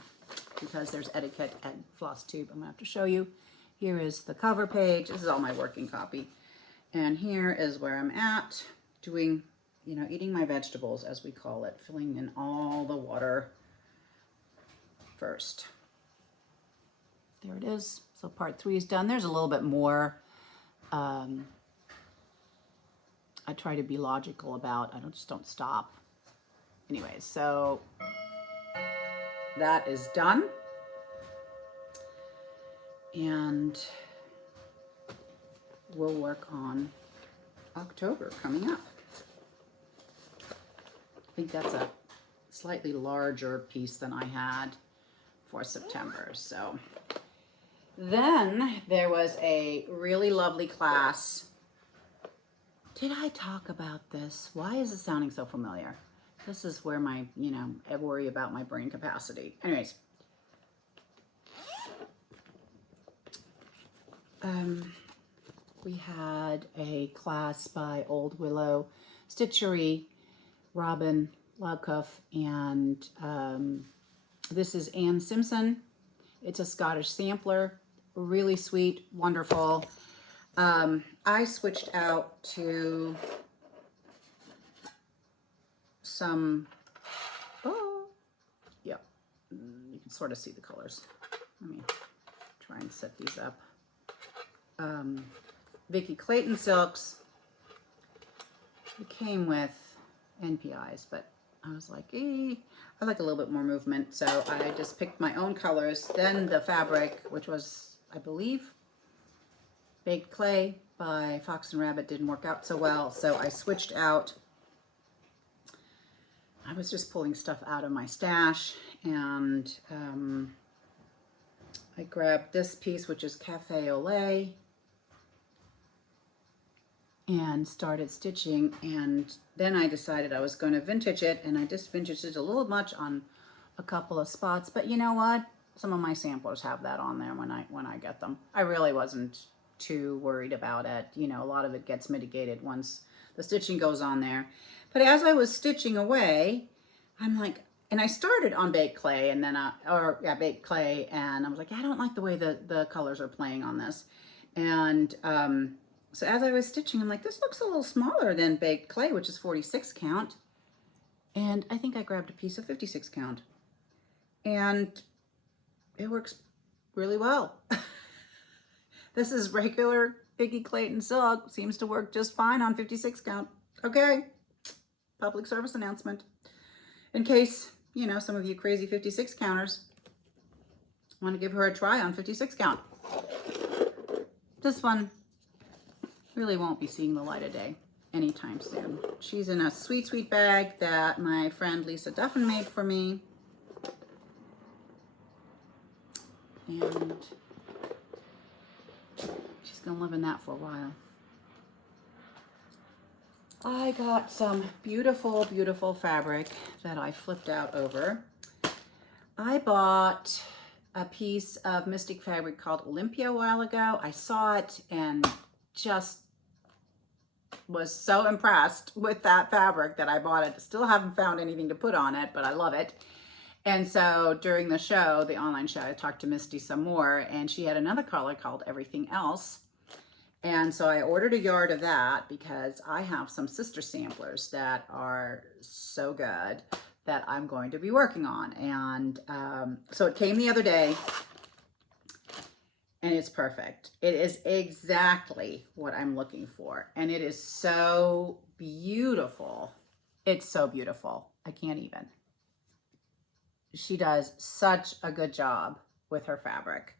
because there's etiquette and floss tube, I'm gonna have to show you. Here is the cover page. This is all my working copy. And here is where I'm at doing, you know, eating my vegetables, as we call it, filling in all the water first. There it is. So part 3 is done. There's a little bit more. I try to be logical about, I just don't stop. Anyways, so that is done. And we'll work on October coming up. I think that's a slightly larger piece than I had for September. So then there was a really lovely class. Did I talk about this? Why is it sounding so familiar? This is where my, you know, I worry about my brain capacity. Anyways. We had a class by Old Willow Stitchery, Robin Logcuff, and this is Anne Simpson. It's a Scottish sampler, really sweet, wonderful. I switched out to some, yeah, you can sort of see the colors. Let me try and set these up. Vicky Clayton silks. It came with NPIs, but I was like, I like a little bit more movement, so I just picked my own colors. Then the fabric, which was, I believe, Baked Clay by Fox and Rabbit, didn't work out so well, so I switched out. I was just pulling stuff out of my stash, and I grabbed this piece, which is Cafe au Lait, and started stitching. And then I decided I was going to vintage it, and I just vintaged it a little much on a couple of spots. But you know what? Some of my samplers have that on there when I get them. I really wasn't too worried about it. You know, a lot of it gets mitigated once the stitching goes on there. But as I was stitching away, I'm like, and I started on Baked Clay, and then Baked Clay, and I was like, I don't like the way the colors are playing on this. And so as I was stitching, I'm like, this looks a little smaller than Baked Clay, which is 46 count. And I think I grabbed a piece of 56 count. And it works really well. This is regular Vicky Clayton silk. Seems to work just fine on 56 count. Okay, public service announcement. In case, you know, some of you crazy 56 counters want to give her a try on 56 count. This one really won't be seeing the light of day anytime soon. She's in a sweet, sweet bag that my friend Lisa Duffin made for me. And she's gonna live in that for a while. I got some beautiful, beautiful fabric that I flipped out over. I bought a piece of Mystic fabric called Olympia a while ago. I saw it and just was so impressed with that fabric that I bought it. Still haven't found anything to put on it, but I love it. And so during the show, the online show, I talked to Misty some more, and she had another color called Everything Else. And so I ordered a yard of that because I have some sister samplers that are so good that I'm going to be working on. And so it came the other day, and it's perfect. It is exactly what I'm looking for. And it is so beautiful. It's so beautiful. I can't even. She does such a good job with her fabric.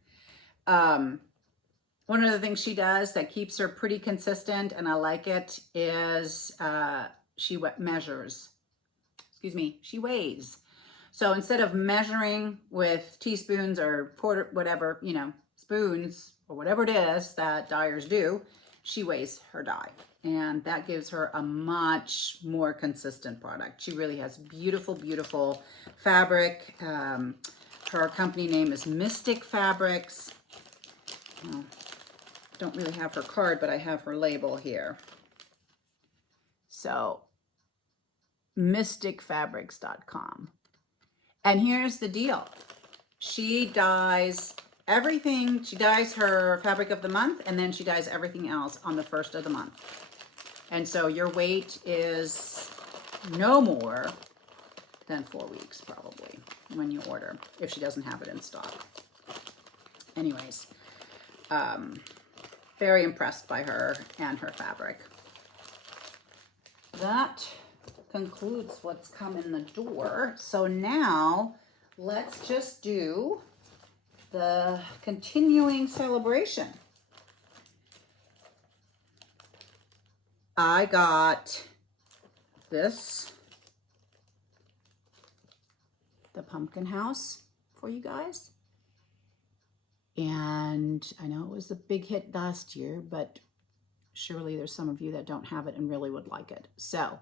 One of the things she does that keeps her pretty consistent, and I like it, is she measures. Excuse me, she weighs. So instead of measuring with teaspoons or quarter, whatever, you know, spoons or whatever it is that dyers do, she weighs her dye. And that gives her a much more consistent product. She really has beautiful, beautiful fabric. Her company name is Mystic Fabrics. Don't really have her card, but I have her label here. So, mysticfabrics.com. And here's the deal. She dyes everything. She dyes her fabric of the month, and then she dyes everything else on the first of the month. And so your wait is no more than 4 weeks, probably, when you order, if she doesn't have it in stock. Anyways, very impressed by her and her fabric. That concludes what's come in the door. So now let's just do the continuing celebration. I got this, the pumpkin house, for you guys. And I know it was a big hit last year, but surely there's some of you that don't have it and really would like it. So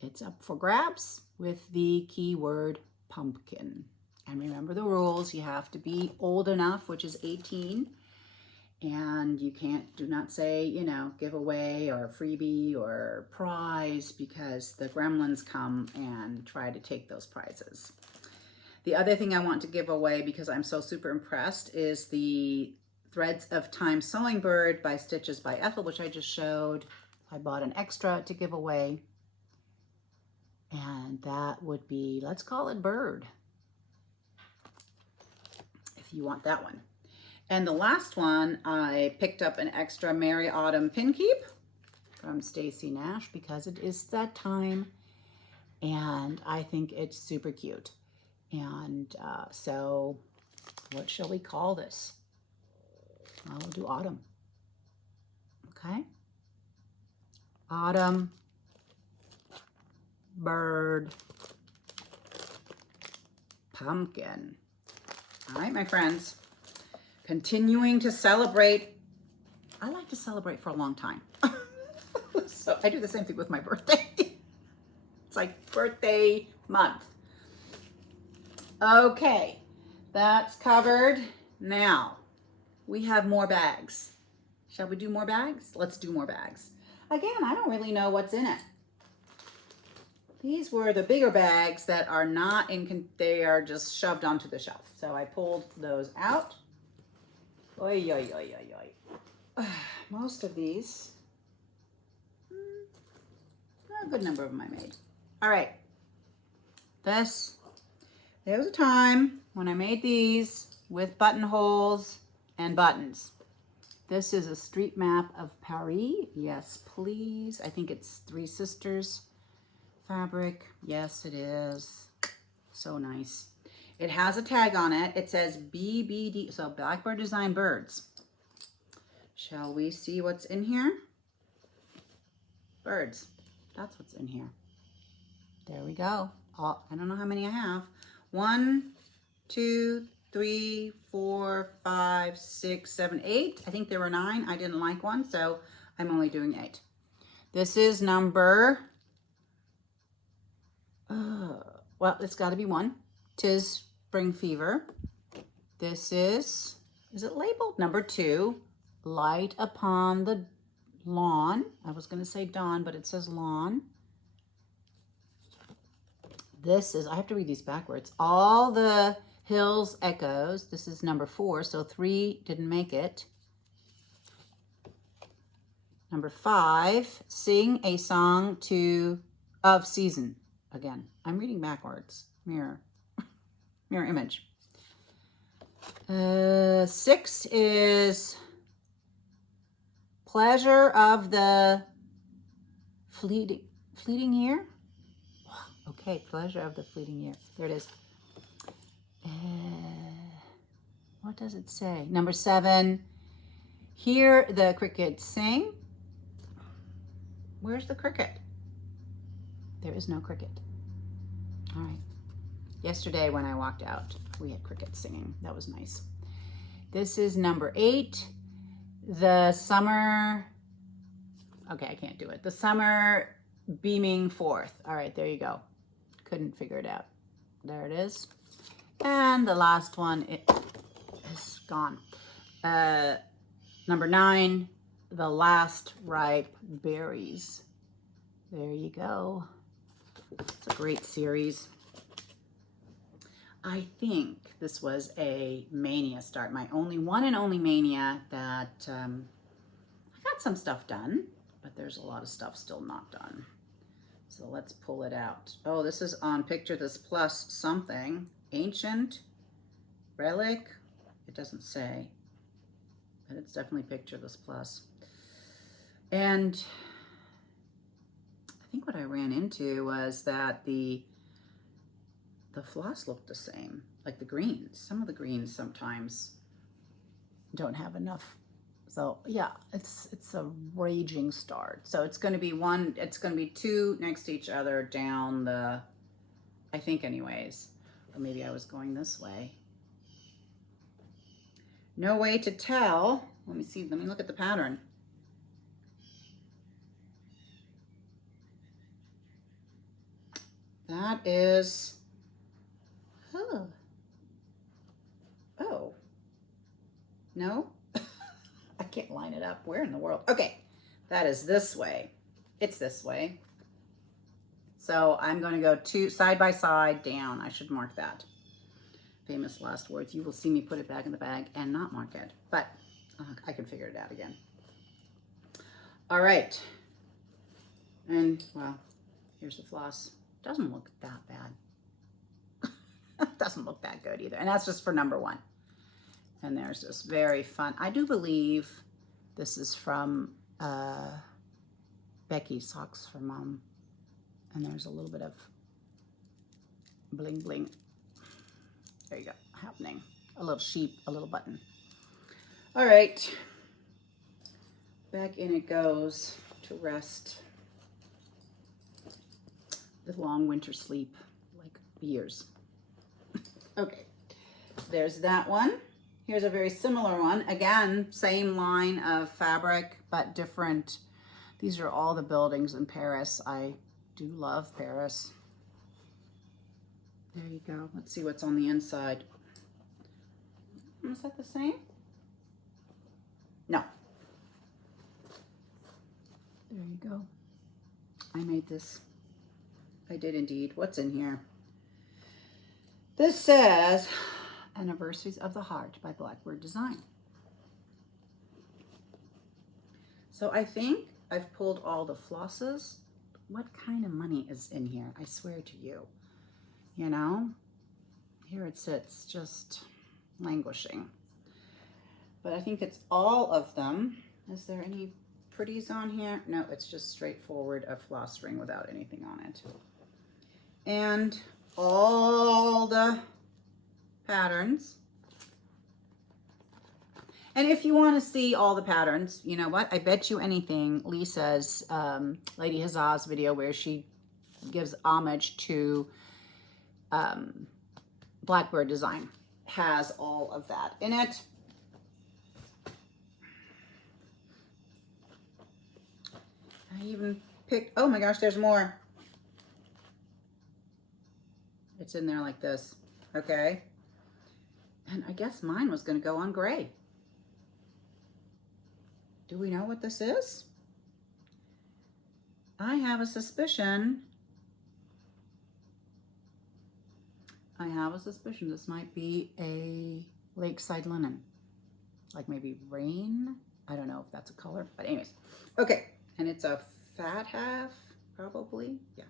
it's up for grabs with the keyword pumpkin. And remember the rules. You have to be old enough, which is 18. And you do not say, you know, giveaway or freebie or prize, because the gremlins come and try to take those prizes. The other thing I want to give away, because I'm so super impressed, is the Threads of Time Sewing Bird by Stitches by Ethel, which I just showed. I bought an extra to give away. And that would be, let's call it Bird, if you want that one. And the last one, I picked up an extra Merry Autumn Pin Keep from Stacy Nash, because it is that time. And I think it's super cute. And so what shall we call this? Well, we'll do autumn. Okay. Autumn, bird, pumpkin. All right, my friends. Continuing to celebrate. I like to celebrate for a long time. So I do the same thing with my birthday. It's like birthday month. Okay, that's covered. Now, we have more bags. Shall we do more bags? Let's do more bags. Again, I don't really know what's in it. These were the bigger bags that are not in, they are just shoved onto the shelf. So I pulled those out. Oy, oy, oy, oy, oy. Most of these, a good number of them I made. All right, there was a time when I made these with buttonholes and buttons. This is a street map of Paris. Yes, please. I think it's Three Sisters fabric. Yes, it is. So nice. It has a tag on it. It says BBD, so Blackbird Design Birds. Shall we see what's in here? Birds. That's what's in here. There we go. Oh, I don't know how many I have. 1, 2, 3, 4, 5, 6, 7, 8. I think there were 9. I didn't like one, so I'm only doing 8. This is number, well, it's got to be 1. 'Tis Spring Fever. This is it labeled? Number 2, Light Upon the Lawn. I was going to say dawn, but it says lawn. This is, I have to read these backwards. All the Hills Echoes. This is number 4, so 3 didn't make it. Number 5, Sing a Song of Season. Again, I'm reading backwards. Mirror image. 6 is Pleasure of the Fleeting Year. Okay, Pleasure of the Fleeting Year. There it is. What does it say? Number 7, Hear the Crickets Sing. Where's the cricket? There is no cricket. All right. Yesterday when I walked out, we had crickets singing. That was nice. This is number 8, The Summer. Okay, I can't do it. The Summer Beaming Forth. All right, there you go. Couldn't figure it out. There it is. And the last one is gone. Number 9, The Last Ripe Berries. There you go. It's a great series. I think this was a mania start, my one and only mania that I got some stuff done, but there's a lot of stuff still not done. So let's pull it out. Oh, this is on Picture This Plus something. Ancient Relic. It doesn't say, but it's definitely Picture This Plus. And I think what I ran into was that the floss looked the same, like the greens. Some of the greens sometimes don't have enough. So yeah, it's a raging start. So it's going to be 2 next to each other down the, I think anyways, or maybe I was going this way. No way to tell. Let me see, let me look at the pattern. That is, oh, no, I can't line it up. Where in the world? Okay, that is this way. It's this way. So I'm going to go side by side down. I should mark that. Famous last words. You will see me put it back in the bag and not mark it, but I can figure it out again. All right. And well, here's the floss. Doesn't look that bad. Doesn't look that good either. And that's just for number 1. And there's this very fun, I do believe this is from Becky Socks for Mom. And there's a little bit of bling bling. There you go, happening. A little sheep, a little button. All right. Back in it goes to rest. The long winter sleep, like years. Okay, there's that one. Here's a very similar one. Again, same line of fabric, but different. These are all the buildings in Paris. I do love Paris. There you go. Let's see what's on the inside. Is that the same? No. There you go. I made this. I did indeed. What's in here? This says Anniversaries of the Heart by Blackbird Design. So I think I've pulled all the flosses. What kind of money is in here? I swear to you. You know, here it sits just languishing. But I think it's all of them. Is there any pretties on here? No, it's just straightforward a floss ring without anything on it. And all the patterns. And if you want to see all the patterns, you know what? I bet you anything, Lisa's Lady Huzzah's video where she gives homage to Blackbird Design has all of that in it. I even picked, oh my gosh, there's more. It's in there like this, okay? And I guess mine was going to go on gray. Do we know what this is? I have a suspicion I have a suspicion this might be a lakeside linen, like maybe rain. I don't know if that's a color, but anyways. Okay, and it's a fat half, probably. Yeah.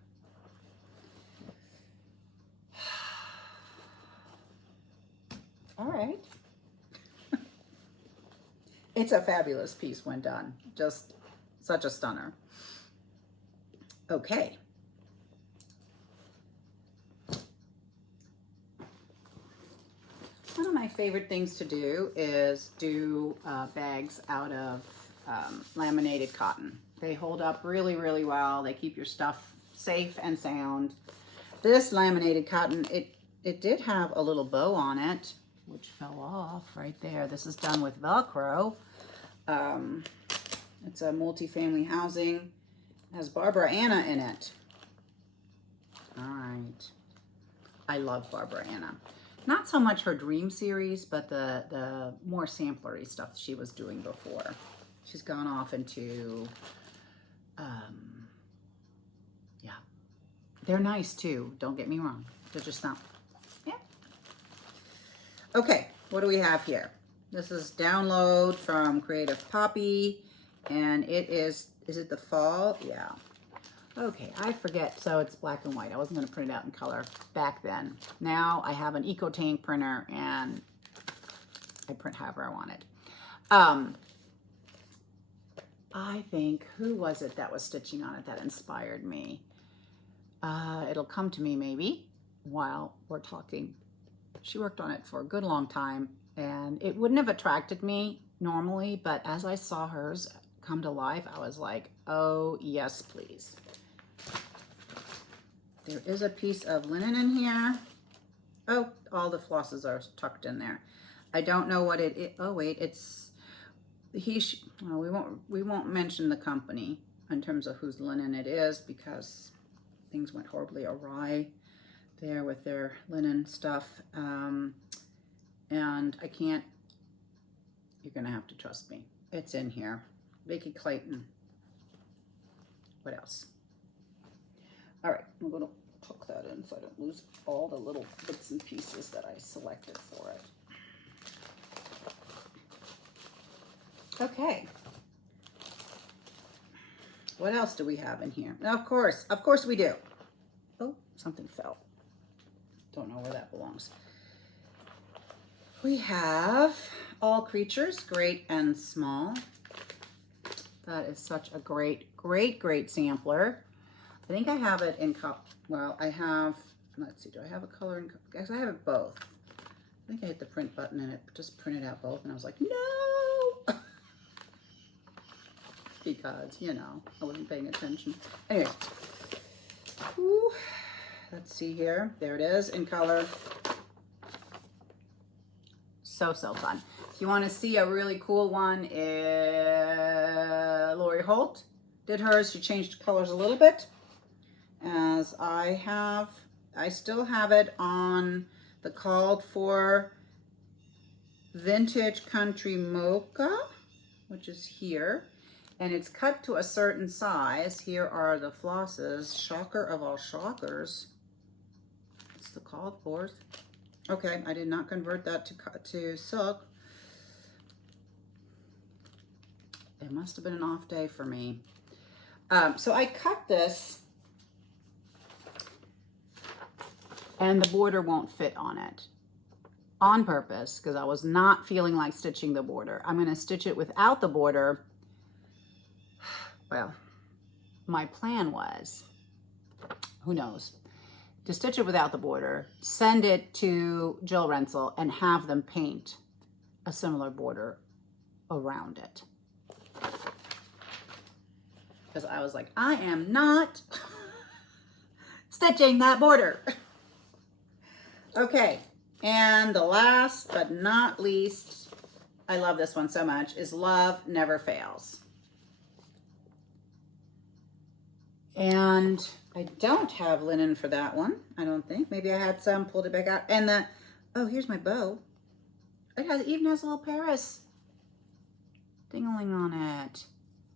All right. It's a fabulous piece when done. Just such a stunner. Okay. One of my favorite things to do is do bags out of laminated cotton. They hold up really, really well. They keep your stuff safe and sound. This laminated cotton, it did have a little bow on it, which fell off right there. This is done with Velcro. It's a multi-family housing. It has Barbara Anna in it. All right. I love Barbara Anna. Not so much her Dream series, but the more samplery stuff she was doing before. She's gone off into, yeah. They're nice too, don't get me wrong. They're just not, yeah. Okay, what do we have here? This is download from Creative Poppy, and it is it the fall? Yeah. Okay, I forget, so it's black and white. I wasn't gonna print it out in color back then. Now I have an EcoTank printer and I print however I want it. I think, who was it that was stitching on it that inspired me? It'll come to me maybe while we're talking. She worked on it for a good long time, and it wouldn't have attracted me normally, but as I saw hers come to life, I was like, oh yes, please. There is a piece of linen in here. Oh, all the flosses are tucked in there. I don't know what it is. Oh wait, it's well, we won't mention the company in terms of whose linen it is, because things went horribly awry there with their linen stuff. And I can't, you're gonna have to trust me. It's in here. Vicky Clayton. What else? All right, I'm gonna tuck that in so I don't lose all the little bits and pieces that I selected for it. Okay. What else do we have in here? Now, of course we do. Oh, something fell. Don't know where that belongs. We have All Creatures, Great and Small. That is such a great sampler. I think I have it in well, I have, let's see, do I have a color in, guys, I have it both. I think I hit the print button and it just printed out both, and I was like, no! Because, you know, I wasn't paying attention. Anyways, whew, let's see here. There it is in color. So fun. If you want to see a really cool one, Lori Holt did hers. She changed colors a little bit. As I still have it on the called for Vintage Country Mocha, which is here. And it's cut to a certain size. Here are the flosses. Shocker of all shockers. It's the called for. Okay, I did not convert that to silk. It must have been an off day for me. So I cut this, and the border won't fit on it on purpose because I was not feeling like stitching the border. I'm going to stitch it without the border. Well, my plan was, who knows, to stitch it without the border, send it to Jill Rensel, and have them paint a similar border around it. Because I was like, I am not stitching that border. Okay, and the last but not least, I love this one so much, is Love Never Fails. And I don't have linen for that one, I don't think. Maybe I had some, pulled it back out. And oh, here's my bow. It even has a little Paris ding-a-ling on it.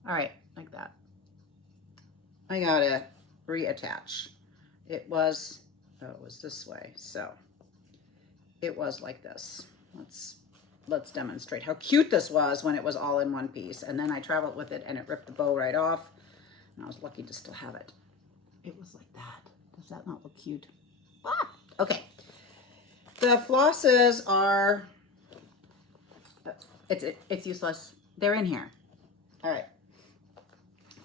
All right, like that. I gotta reattach. It was this way, so it was like this. Let's demonstrate how cute this was when it was all in one piece. And then I traveled with it and it ripped the bow right off. And I was lucky to still have it. It was like that. Does that not look cute? Ah, okay. The flosses are, it's useless. They're in here. All right.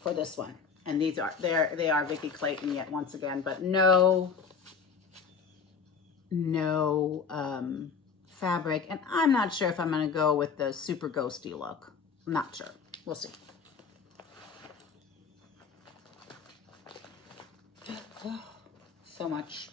For this one. And these are, they are Vicky Clayton yet once again, but no fabric. And I'm not sure if I'm going to go with the super ghosty look. I'm not sure. We'll see. So much.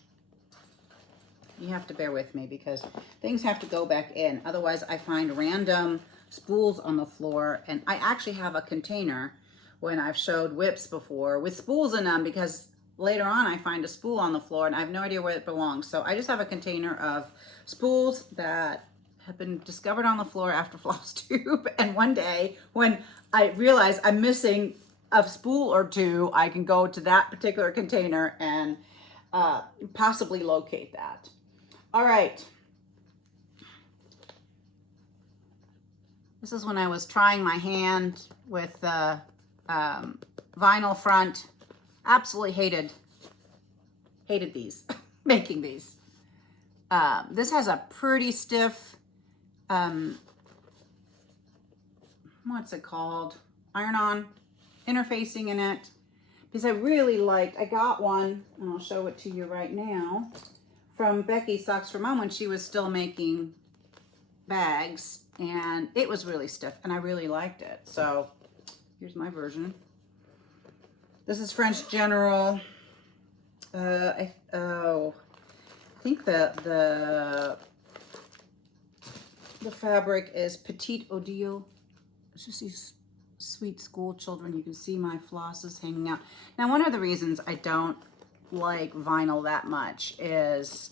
You have to bear with me because things have to go back in. Otherwise, I find random spools on the floor. And I actually have a container when I've showed whips before with spools in them, because later on I find a spool on the floor and I have no idea where it belongs. So I just have a container of spools that have been discovered on the floor after floss tube. And one day when I realize I'm missing a spool or two, I can go to that particular container and possibly locate that. All right. This is when I was trying my hand with the vinyl front. Absolutely hated these, making these. This has a pretty stiff, what's it called? Iron-on interfacing in it. Because I really liked, I got one, and I'll show it to you right now, from Becky Socks for Mom when she was still making bags. And it was really stiff, and I really liked it. So here's my version. This is French General. I think the fabric is Petit Odile. It's just these sweet school children. You can see my flosses hanging out. Now, one of the reasons I don't like vinyl that much is,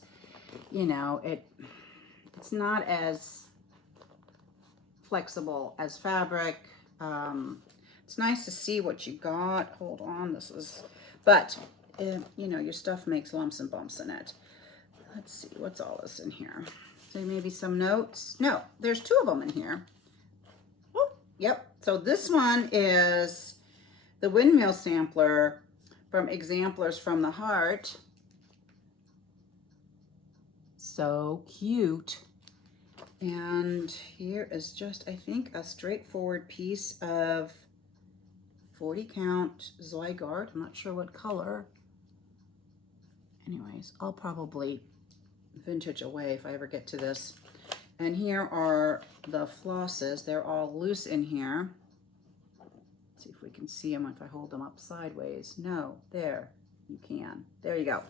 you know, it's not as flexible as fabric. It's nice to see what you got. Hold on, this is, but you know, your stuff makes lumps and bumps in it. Let's see, what's all this in here? So maybe some notes. No, there's two of them in here. Oh, yep. So this one is the windmill sampler from Examplars from the Heart. So cute. And here is just, I think, a straightforward piece of 40 count Zweigart. I'm not sure what color. Anyways, I'll probably vintage away if I ever get to this. And here are the flosses. They're all loose in here. Let's see if we can see them if I hold them up sideways. No, there, you can. There you go.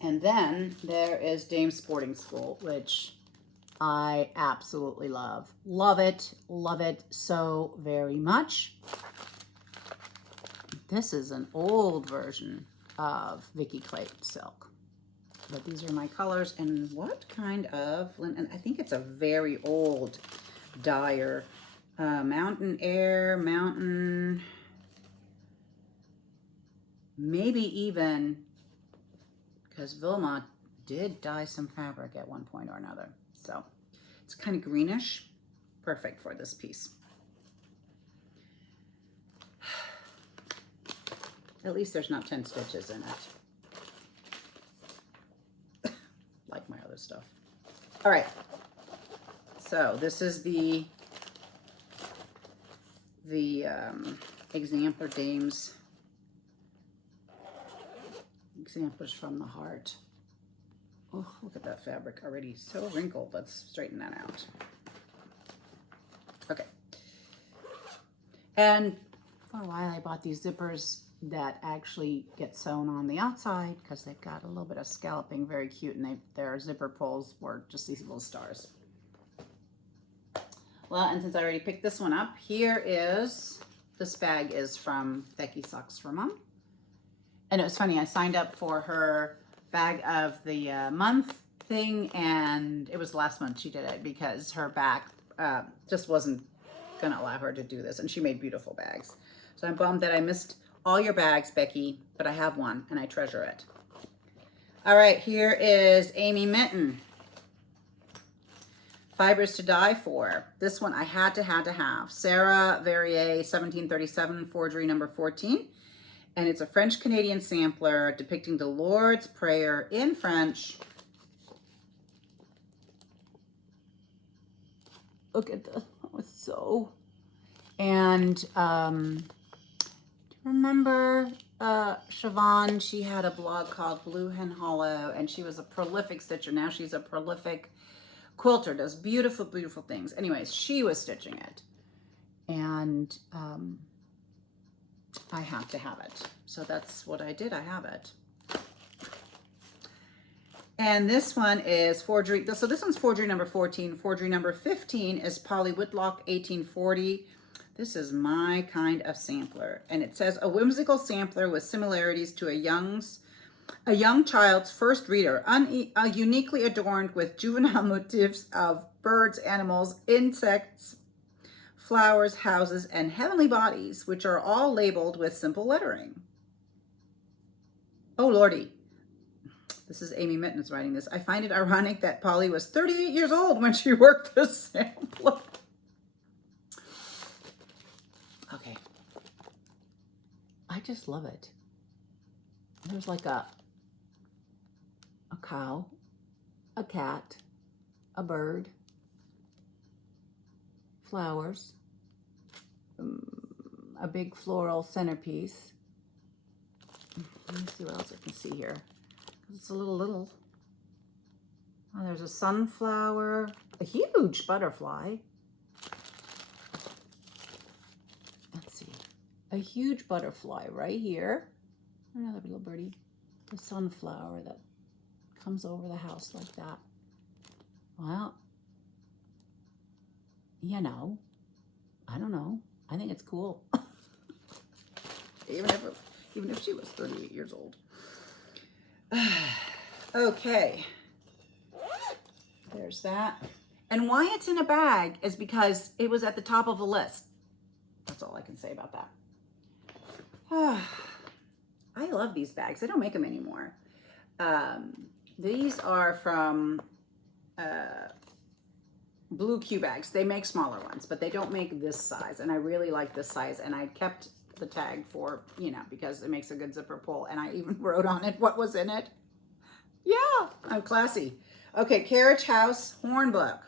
And then there is Dame Sporting School, which I absolutely love. Love it so very much. This is an old version of Vicky Clayton silk. But these are my colors. And what kind of linen? I think it's a very old dyer. Mountain Air, Mountain, maybe even, because Vilma did dye some fabric at one point or another. So it's kind of greenish. Perfect for this piece. At least there's not 10 stitches in it. Like my other stuff. All right. So this is the Exemplar Dames. Examplars from the Heart. Oh, look at that fabric already so wrinkled. Let's straighten that out. Okay. And for a while I bought these zippers that actually get sewn on the outside because they've got a little bit of scalloping, very cute, and their zipper pulls were just these little stars. Well, and since I already picked this one up, here is, this bag is from Becky Socks for Mom. And it was funny, I signed up for her bag of the month thing, and it was last month she did it because her back just wasn't gonna allow her to do this, and she made beautiful bags. So I'm bummed that I missed all your bags, Becky, but I have one and I treasure it. All right, here is Amy Minton. Fibers to Die For. This one I had to have. Sarah Verrier, 1737, forgery number 14. And it's a French-Canadian sampler depicting the Lord's Prayer in French. Look at this. Oh, it's so... And do you remember Siobhan? She had a blog called Blue Hen Hollow, and she was a prolific stitcher. Now she's a prolific quilter, does beautiful, beautiful things. Anyways, she was stitching it. And I have to have it. So that's what I did. I have it. And this one is forgery. So this one's forgery number 14. Forgery number 15 is Polly Whitlock, 1840. This is my kind of sampler. And it says, a whimsical sampler with similarities to a young child's first reader, uniquely adorned with juvenile motifs of birds, animals, insects, flowers, houses, and heavenly bodies, which are all labeled with simple lettering. Oh, Lordy. This is Amy Mitten's writing this. I find it ironic that Polly was 38 years old when she worked this sampler. Okay. I just love it. There's like a cow, a cat, a bird, flowers, a big floral centerpiece. Let me see what else I can see here. It's a little. Oh, there's a sunflower, a huge butterfly. Let's see. A huge butterfly right here. Another little birdie. A sunflower that comes over the house like that. Well, you know, I don't know. I think it's cool. even if she was 38 years old. Okay. There's that. And why it's in a bag is because it was at the top of the list. That's all I can say about that. I love these bags. They don't make them anymore. These are from Blue Q bags. They make smaller ones, but they don't make this size. And I really like this size. And I kept the tag for, you know, because it makes a good zipper pull. And I even wrote on it what was in it. Yeah, I'm classy. Okay, Carriage House Horn Book.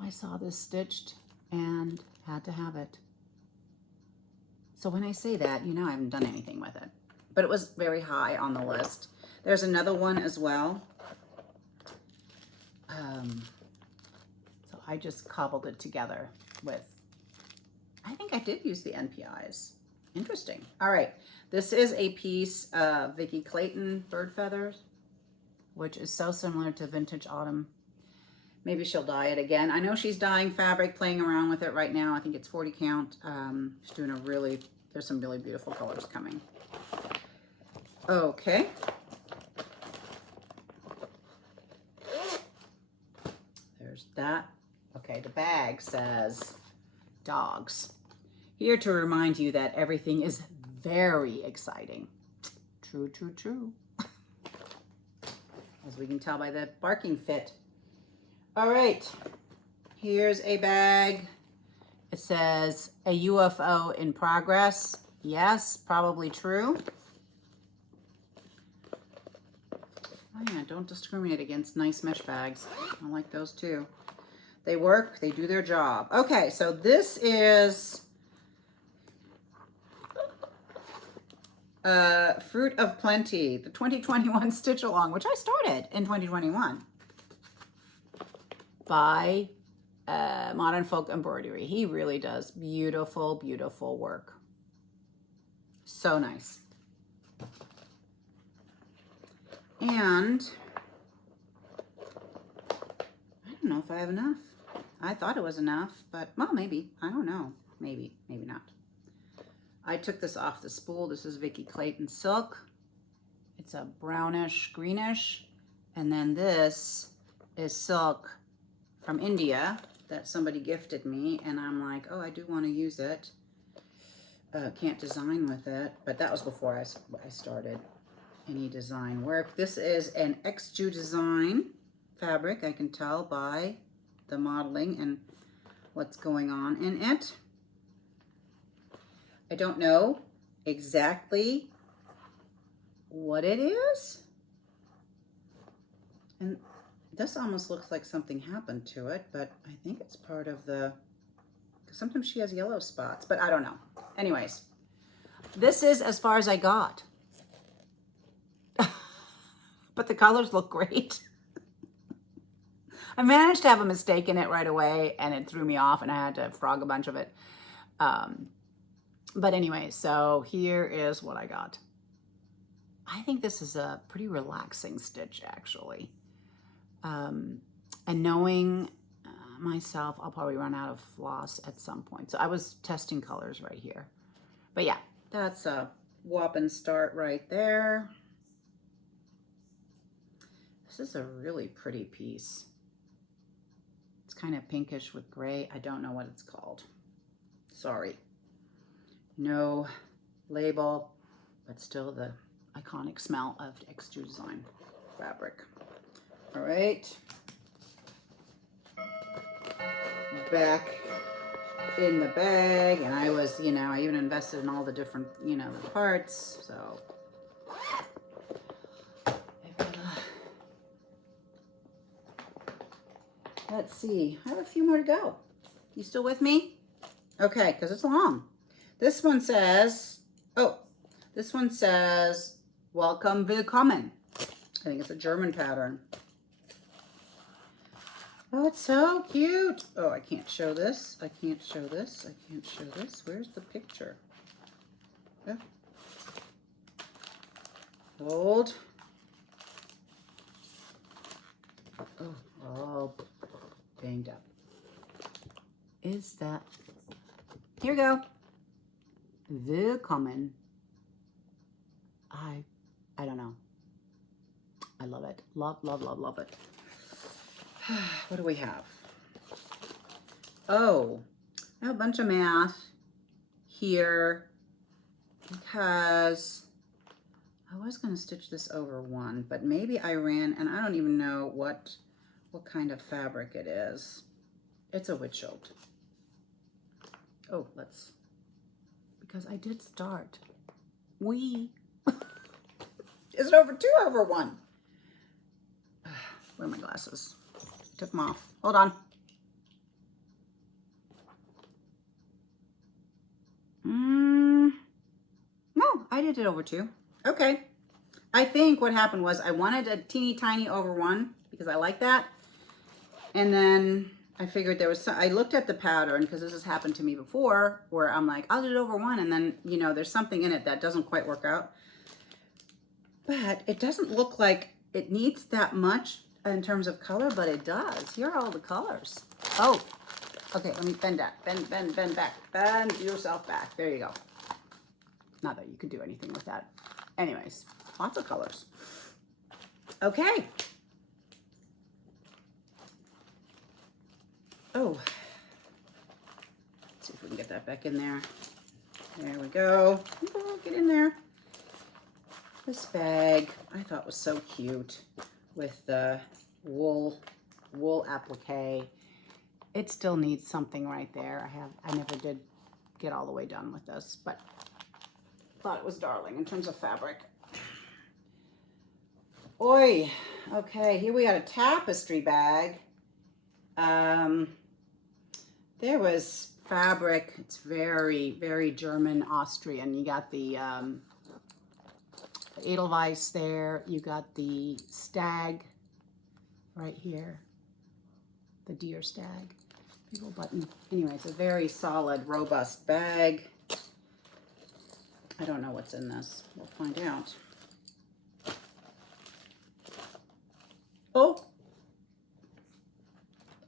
I saw this stitched and had to have it. So when I say that, you know I haven't done anything with it. But it was very high on the list. There's another one as well. So I just cobbled it together with, I think I did use the NPIs. Interesting. All right. This is a piece of Vicki Clayton bird feathers, which is so similar to Vintage Autumn. Maybe she'll dye it again. I know she's dyeing fabric, playing around with it right now. I think it's 40 count. She's doing there's some really beautiful colors coming. Okay. There's that. Okay, the bag says dogs. Here to remind you that everything is very exciting. True, true, true. As we can tell by the barking fit. All right, here's a bag. It says a UFO in progress. Yes, probably true. Oh yeah, don't discriminate against nice mesh bags. I like those too. They work, they do their job. Okay, so this is Fruit of Plenty, the 2021 Stitch Along, which I started in 2021 by Modern Folk Embroidery. He really does beautiful, beautiful work. So nice. And I don't know if I have enough. I thought it was enough, but well, maybe. I don't know. Maybe, maybe not. I took this off the spool. This is Vicki Clayton Silk. It's a brownish, greenish. And then this is silk from India that somebody gifted me, and I'm like, oh, I do want to use it. Can't design with it, but that was before I started any design work. This is an XJU design fabric. I can tell by the modeling and what's going on in it. I don't know exactly what it is. And this almost looks like something happened to it, but I think it's part of the, because sometimes she has yellow spots, but I don't know. Anyways, this is as far as I got. But the colors look great. I managed to have a mistake in it right away, and it threw me off, and I had to frog a bunch of it. But anyway, so here is what I got. I think this is a pretty relaxing stitch, actually. And knowing myself, I'll probably run out of floss at some point. So I was testing colors right here. But yeah, that's a whopping start right there. This is a really pretty piece. It's kind of pinkish with gray. I don't know what it's called. Sorry. No label, but still the iconic smell of XJU design fabric. All right. Back in the bag, and I was, you know, I even invested in all the different, you know, the parts, so. Let's see, I have a few more to go. You still with me? Okay, because it's long. This one says, oh, this one says, welcome, willkommen. I think it's a German pattern. Oh, it's so cute. Oh, I can't show this. I can't show this. I can't show this. Where's the picture? Oh. Hold. Oh, all banged up. Is that? Here we go. Willkommen. I don't know. I love it. Love, love, love, love it. What do we have? Oh, I have a bunch of math here because I was going to stitch this over one, but maybe I ran, and I don't even know what kind of fabric it is. It's a Witchold. Oh, let's, because I did start. Is it over 2 or over 1? Where are my glasses? Took them off. Hold on. No, I did it over 2. Okay. I think what happened was I wanted a teeny tiny over 1 because I like that. And then I figured there was some, I looked at the pattern because this has happened to me before where I'm like, I'll do it over 1. And then, you know, there's something in it that doesn't quite work out. But it doesn't look like it needs that much in terms of color, but it does. Here are all the colors. Oh, okay, let me bend that. Bend back. Bend yourself back. There you go. Not that you could do anything with that. Anyways, lots of colors. Okay. Oh, let's see if we can get that back in there. There we go. Oh, get in there. This bag I thought was so cute with the wool applique. It still needs something right there. I never did get all the way done with this, but thought it was darling in terms of fabric. Oi, okay, here we got a tapestry bag. There was fabric. It's very, very German, Austrian. You got the Edelweiss there. You got the stag right here, the deer stag. Big old button. Anyways, a very solid, robust bag. I don't know what's in this. We'll find out. Oh,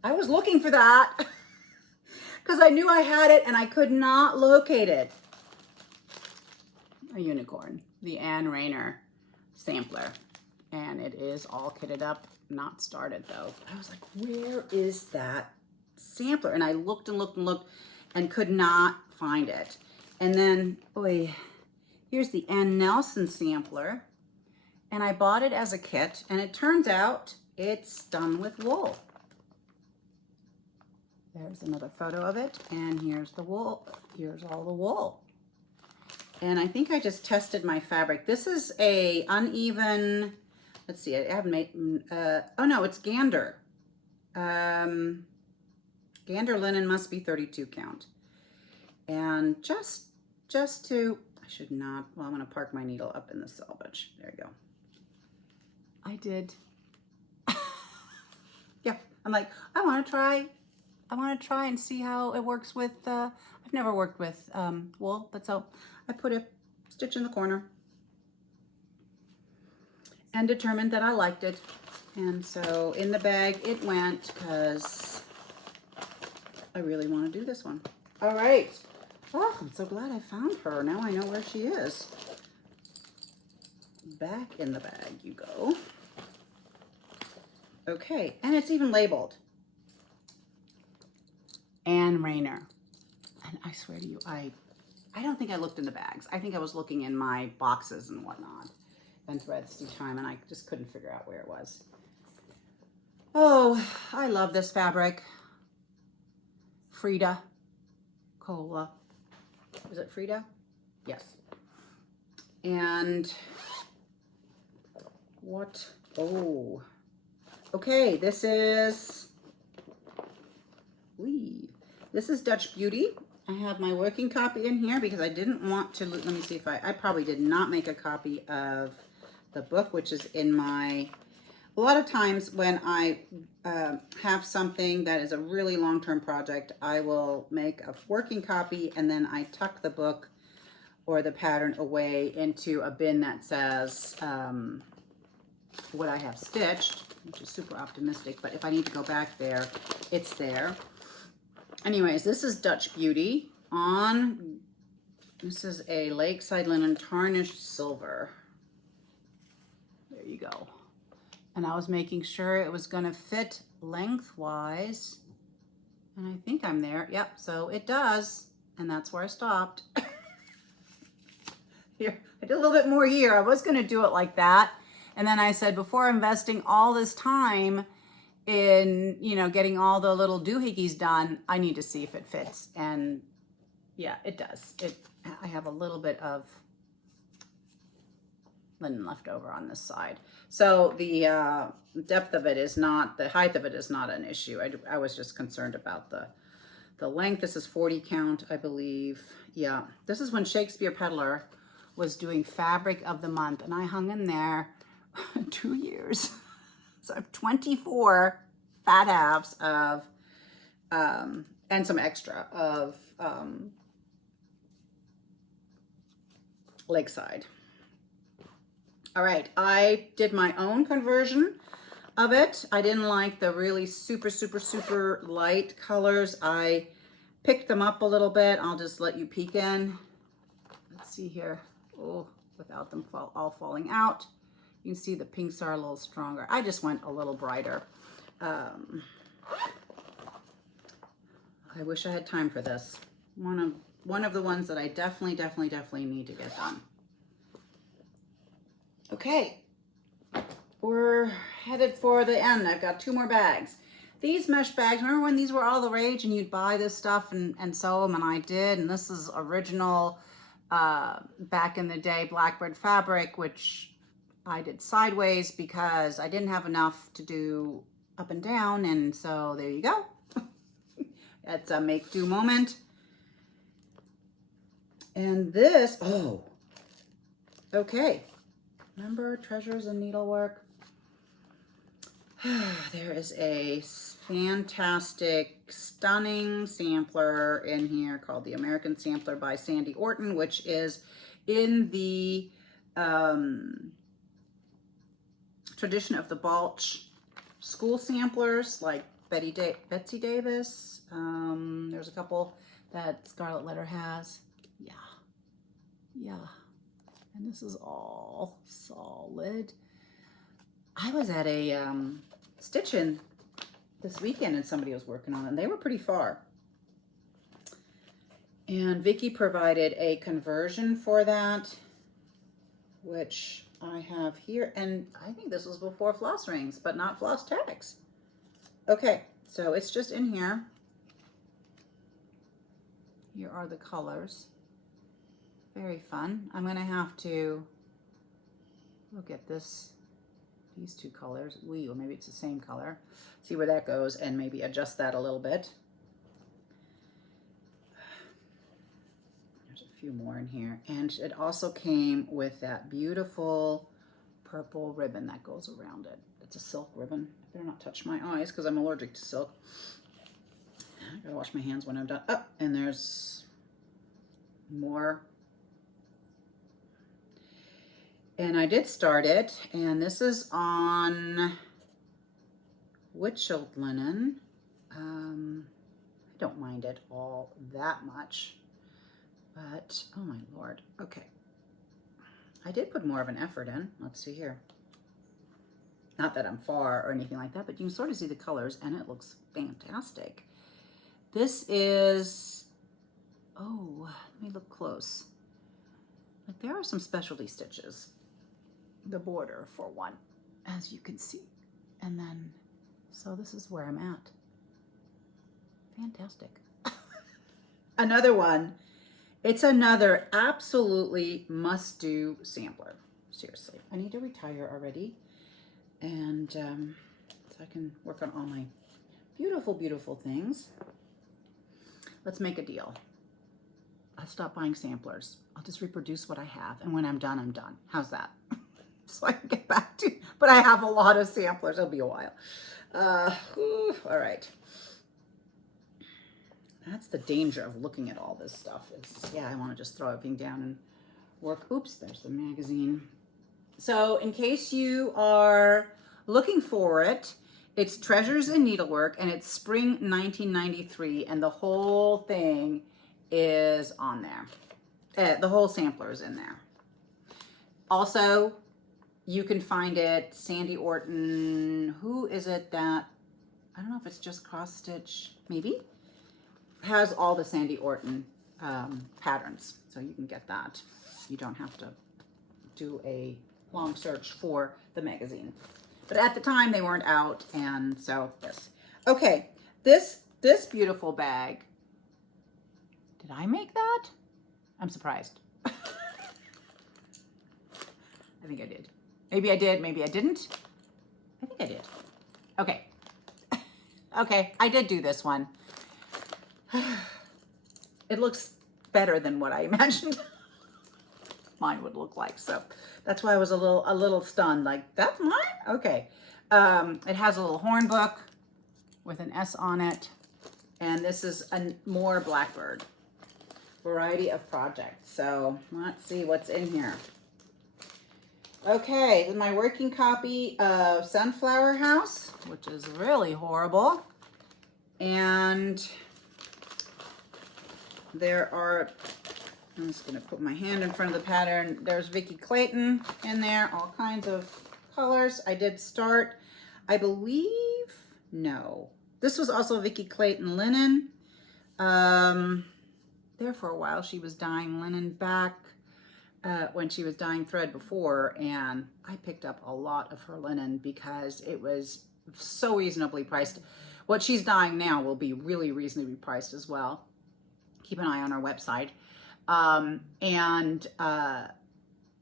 I was looking for that because I knew I had it and I could not locate it. A unicorn, the Anne Rayner sampler, and it is all kitted up, not started though. I was like, where is that sampler, and I looked and looked and looked and could not find it. And then, boy, here's the N. Nelson sampler, and I bought it as a kit, and it turns out it's done with wool. There's another photo of it, and here's the wool. Here's all the wool. And I think I just tested my fabric. This is a uneven, let's see, I haven't made, oh no, it's gander. Gander linen must be 32 count. And just to, I should not, well, I'm gonna park my needle up in the selvage. There you go. I did. Yeah, I'm like, I wanna try and see how it works with, I've never worked with wool, but so I put a stitch in the corner and determined that I liked it. And so in the bag it went, because I really want to do this one. All right. Oh, I'm so glad I found her. Now I know where she is. Back in the bag you go. Okay, and it's even labeled. Anne Rayner. And I swear to you, I don't think I looked in the bags. I think I was looking in my boxes and whatnot and threads through time, and I just couldn't figure out where it was. Oh, I love this fabric. Frida Cola. Is it Frida? Yes. And what? Oh, okay. This is Dutch Beauty. I have my working copy in here because I didn't want to, let me see if I probably did not make a copy of the book, which is in my, a lot of times when I have something that is a really long-term project, I will make a working copy and then I tuck the book or the pattern away into a bin that says what I have stitched, which is super optimistic, but if I need to go back there, it's there. Anyways, this is Dutch Beauty on, this is a Lakeside Linen Tarnished Silver. There you go. And I was making sure it was gonna fit lengthwise. And I think I'm there. Yep, so it does. And that's where I stopped. Here, I did a little bit more here. I was gonna do it like that. And then I said, before investing all this time in, you know, getting all the little doohickeys done, I need to see if it fits. And yeah, it does. I have a little bit of linen left over on this side. So the depth of it is not, the height of it is not an issue. I was just concerned about the length. This is 40 count, I believe. Yeah, this is when Shakespeare Peddler was doing Fabric of the Month, and I hung in there 2 years. So I have 24 fat halves of, and some extra of Lakeside. All right, I did my own conversion of it. I didn't like the really super, super, super light colors. I picked them up a little bit. I'll just let you peek in. Let's see here. Oh, without them all falling out. You can see the pinks are a little stronger. I just went a little brighter. I wish I had time for this. One of the ones that I definitely need to get done. Okay, we're headed for the end. I've got 2 more bags. These mesh bags, remember when these were all the rage and you'd buy this stuff and sew them, and I did, and this is original back in the day Blackbird fabric, which I did sideways because I didn't have enough to do up and down, and so there you go. It's a make do moment. And this, oh, okay. Remember Treasures in Needlework? There is a fantastic, stunning sampler in here called the American Sampler by Sandy Orton, which is in the tradition of the Balch school samplers, like Betsy Davis. There's a couple that Scarlet Letter has. Yeah. And this is all solid. I was at a stitch-in this weekend and somebody was working on it, and they were pretty far. And Vicky provided a conversion for that, which I have here. And I think this was before floss rings, but not floss tags. Okay, so it's just in here. Here are the colors. Very fun. I'm gonna have to look at this, these two colors. Or maybe it's the same color. See where that goes and maybe adjust that a little bit. There's a few more in here. And it also came with that beautiful purple ribbon that goes around it. It's a silk ribbon. I better not touch my eyes because I'm allergic to silk. I gotta wash my hands when I'm done. Oh, and there's more. And I did start it, and this is on Witchelled linen. I don't mind it all that much, but oh my Lord. Okay. I did put more of an effort in. Let's see here. Not that I'm far or anything like that, but you can sort of see the colors, and it looks fantastic. This is, oh, let me look close. Like there are some specialty stitches. The border for one, as you can see. And then, so this is where I'm at. Fantastic. Another one. It's another absolutely must-do sampler. Seriously. I need to retire already. And so I can work on all my beautiful, beautiful things. Let's make a deal. I'll stop buying samplers. I'll just reproduce what I have. And when I'm done, I'm done. How's that? So I can get back to, but I have a lot of samplers. It'll be a while. All right. That's the danger of looking at all this stuff. Is, yeah, I want to just throw everything down and work. Oops, there's the magazine. So in case you are looking for it, it's Treasures in Needlework, and it's spring 1993, and the whole thing is on there. The whole sampler is in there. Also, you can find it, Sandy Orton, who is it that, I don't know if it's just cross stitch, maybe, has all the Sandy Orton patterns. So you can get that. You don't have to do a long search for the magazine. But at the time they weren't out, and so this. Okay, this beautiful bag, did I make that? I'm surprised. I think I did. Maybe I did, maybe I didn't. I think I did. Okay. Okay, I did do this one. It looks better than what I imagined mine would look like. So that's why I was a little stunned, like, that's mine? Okay. It has a little horn book with an S on it. And this is a more Blackbird variety of projects. So let's see what's in here. Okay, my working copy of Sunflower House, which is really horrible. And there are, I'm just going to put my hand in front of the pattern. There's Vicki Clayton in there, all kinds of colors. I did start, I believe, no. This was also Vicki Clayton linen. There for a while, she was dyeing linen back when she was dyeing thread before, and I picked up a lot of her linen because it was so reasonably priced. What she's dyeing now will be really reasonably priced as well. Keep an eye on our website.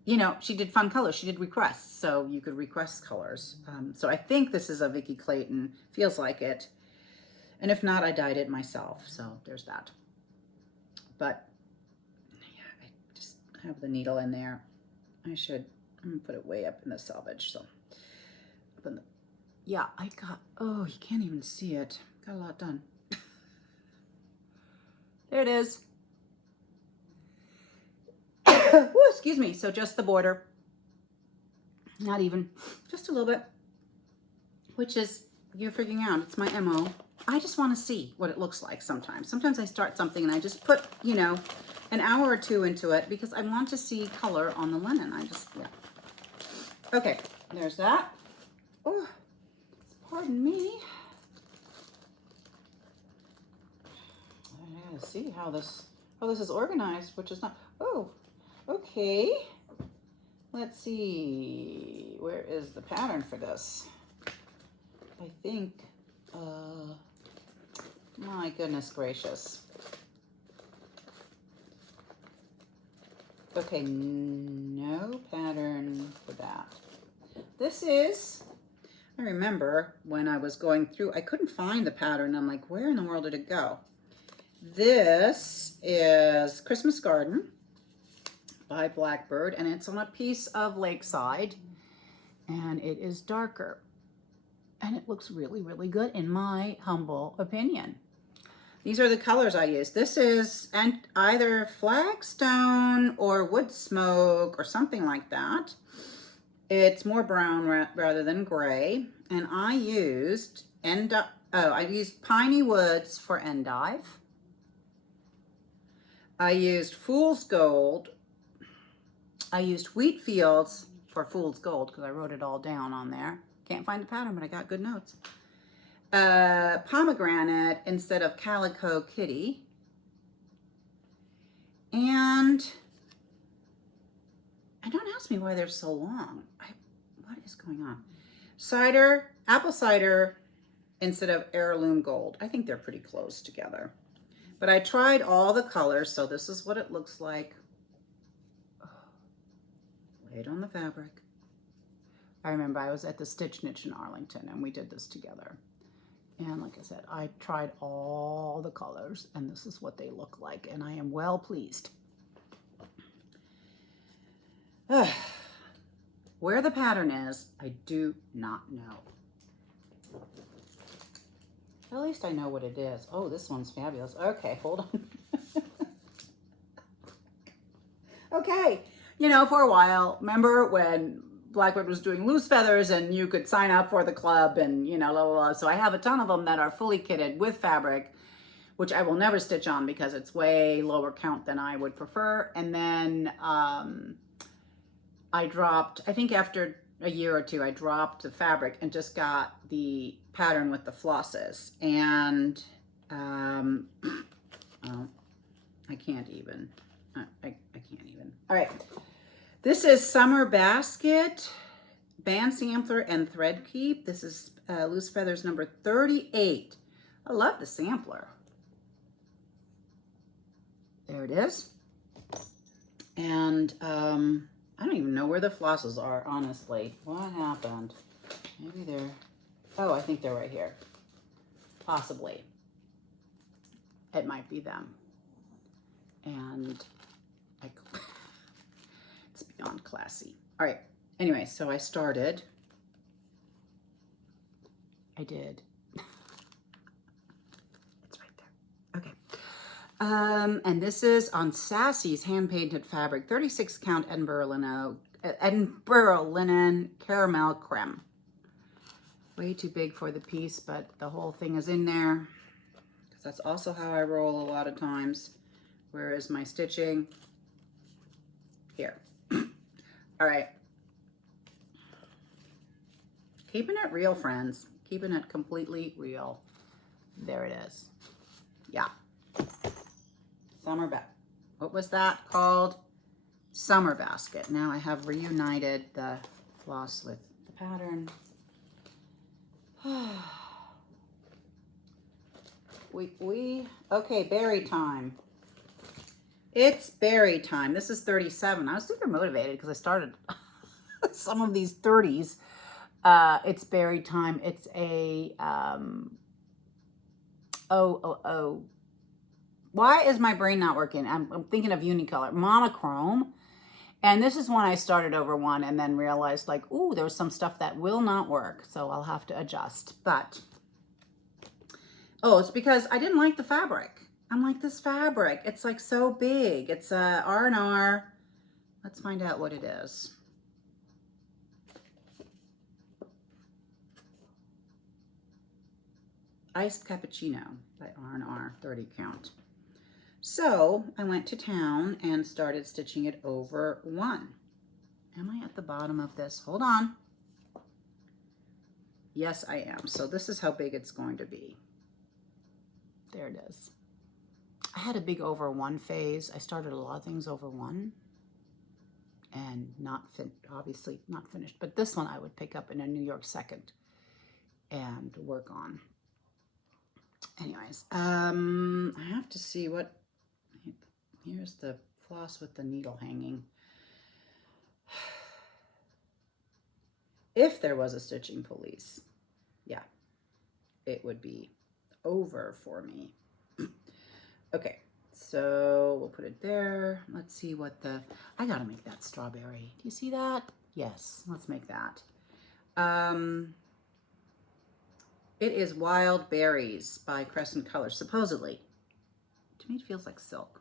You know, she did fun colors. She did requests, so you could request colors. So I think this is a Vicki Clayton. Feels like it. And if not, I dyed it myself. So there's that. But yeah, I just have the needle in there. I'm gonna put it way up in the selvage. So, yeah, I got, oh, you can't even see it. Got a lot done. There it is. Ooh, excuse me. So just the border. Not even, just a little bit. Which is, you're figuring out, it's my MO. I just want to see what it looks like sometimes. Sometimes I start something and I just put, you know, an hour or two into it because I want to see color on the linen. I just, yeah. Okay, there's that. Oh, pardon me. to see how this is organized, which is not. Oh, okay. Let's see. Where is the pattern for this? I think. My goodness gracious. Okay, no pattern for that. This is, I remember when I was going through, I couldn't find the pattern. I'm like, where in the world did it go? This is Christmas Garden by Blackbird, and it's on a piece of Lakeside, and it is darker. And it looks really, really good in my humble opinion. These are the colors I use. This is either Flagstone or Wood Smoke or something like that. It's more brown rather than gray. And I used I used Piney Woods for endive. I used Fool's Gold. I used Wheat Fields for Fool's Gold because I wrote it all down on there. Can't find the pattern, but I got good notes. Pomegranate instead of Calico Kitty. And don't ask me why they're so long. What is going on? Cider, apple cider instead of heirloom gold. I think they're pretty close together. But I tried all the colors, so this is what it looks like. Oh, lay it on the fabric. I remember I was at the Stitch Niche in Arlington and we did this together. And like I said, I tried all the colors and this is what they look like. And I am well pleased. Where the pattern is, I do not know. At least I know what it is. Oh, this one's fabulous. Okay, hold on. Okay, you know, for a while, remember when Blackbird was doing loose feathers and you could sign up for the club and, you know, blah, blah, blah. So I have a ton of them that are fully kitted with fabric, which I will never stitch on because it's way lower count than I would prefer. And then I dropped, I think after a year or two, I dropped the fabric and just got the pattern with the flosses. And oh, I can't even. I can't even. All right. This is Summer Basket, Band Sampler, and Thread Keep. This is Loose Feathers number 38. I love the sampler. There it is. And I don't even know where the flosses are, honestly. What happened? Maybe they're... Oh, I think they're right here. Possibly. It might be them. And it's beyond classy. All right. Anyway, so I started. I did. It's right there. Okay. And this is on Sassy's hand-painted fabric, 36 count Edinburgh linen caramel creme. Way too big for the piece, but the whole thing is in there. Because that's also how I roll a lot of times. Where is my stitching? Here. All right. Keeping it real, friends. Keeping it completely real. There it is. Yeah. Summer Basket. What was that called? Summer Basket. Now I have reunited the floss with the pattern. Okay, berry time. It's berry time. This is 37. I was super motivated because I started some of these 30s. It's berry time. It's a, why is my brain not working? I'm thinking of Unicolor. Monochrome. And this is one I started over one and then realized like, ooh, there's some stuff that will not work. So I'll have to adjust. But, oh, it's because I didn't like the fabric. I'm like, this fabric, it's like so big. It's a R&R. Let's find out what it is. Iced Cappuccino by R&R, 30 count. So I went to town and started stitching it over one. Am I at the bottom of this? Hold on. Yes, I am. So this is how big it's going to be. There it is. I had a big over one phase. I started a lot of things over one and obviously not finished. But this one I would pick up in a New York second and work on. Anyways, I have to see what, here's the floss with the needle hanging. If there was a stitching police, yeah, it would be over for me. Okay, so we'll put it there. Let's see what I gotta make that strawberry. Do you see that? Yes, let's make that. It is Wild Berries by Crescent Colors, supposedly. To me, it feels like silk.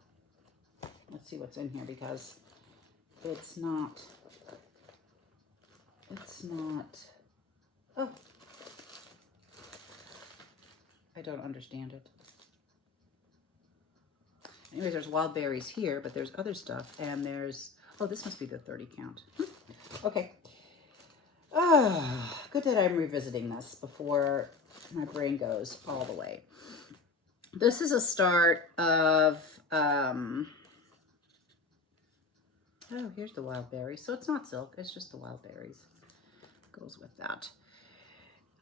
Let's see what's in here because it's not, oh, I don't understand it. Anyways, there's wild berries here, but there's other stuff, and there's, oh, this must be the 30 count. Okay. Good that I'm revisiting this before my brain goes all the way. This is a start of, oh, here's the wild berries. So it's not silk, it's just the wild berries. Goes with that.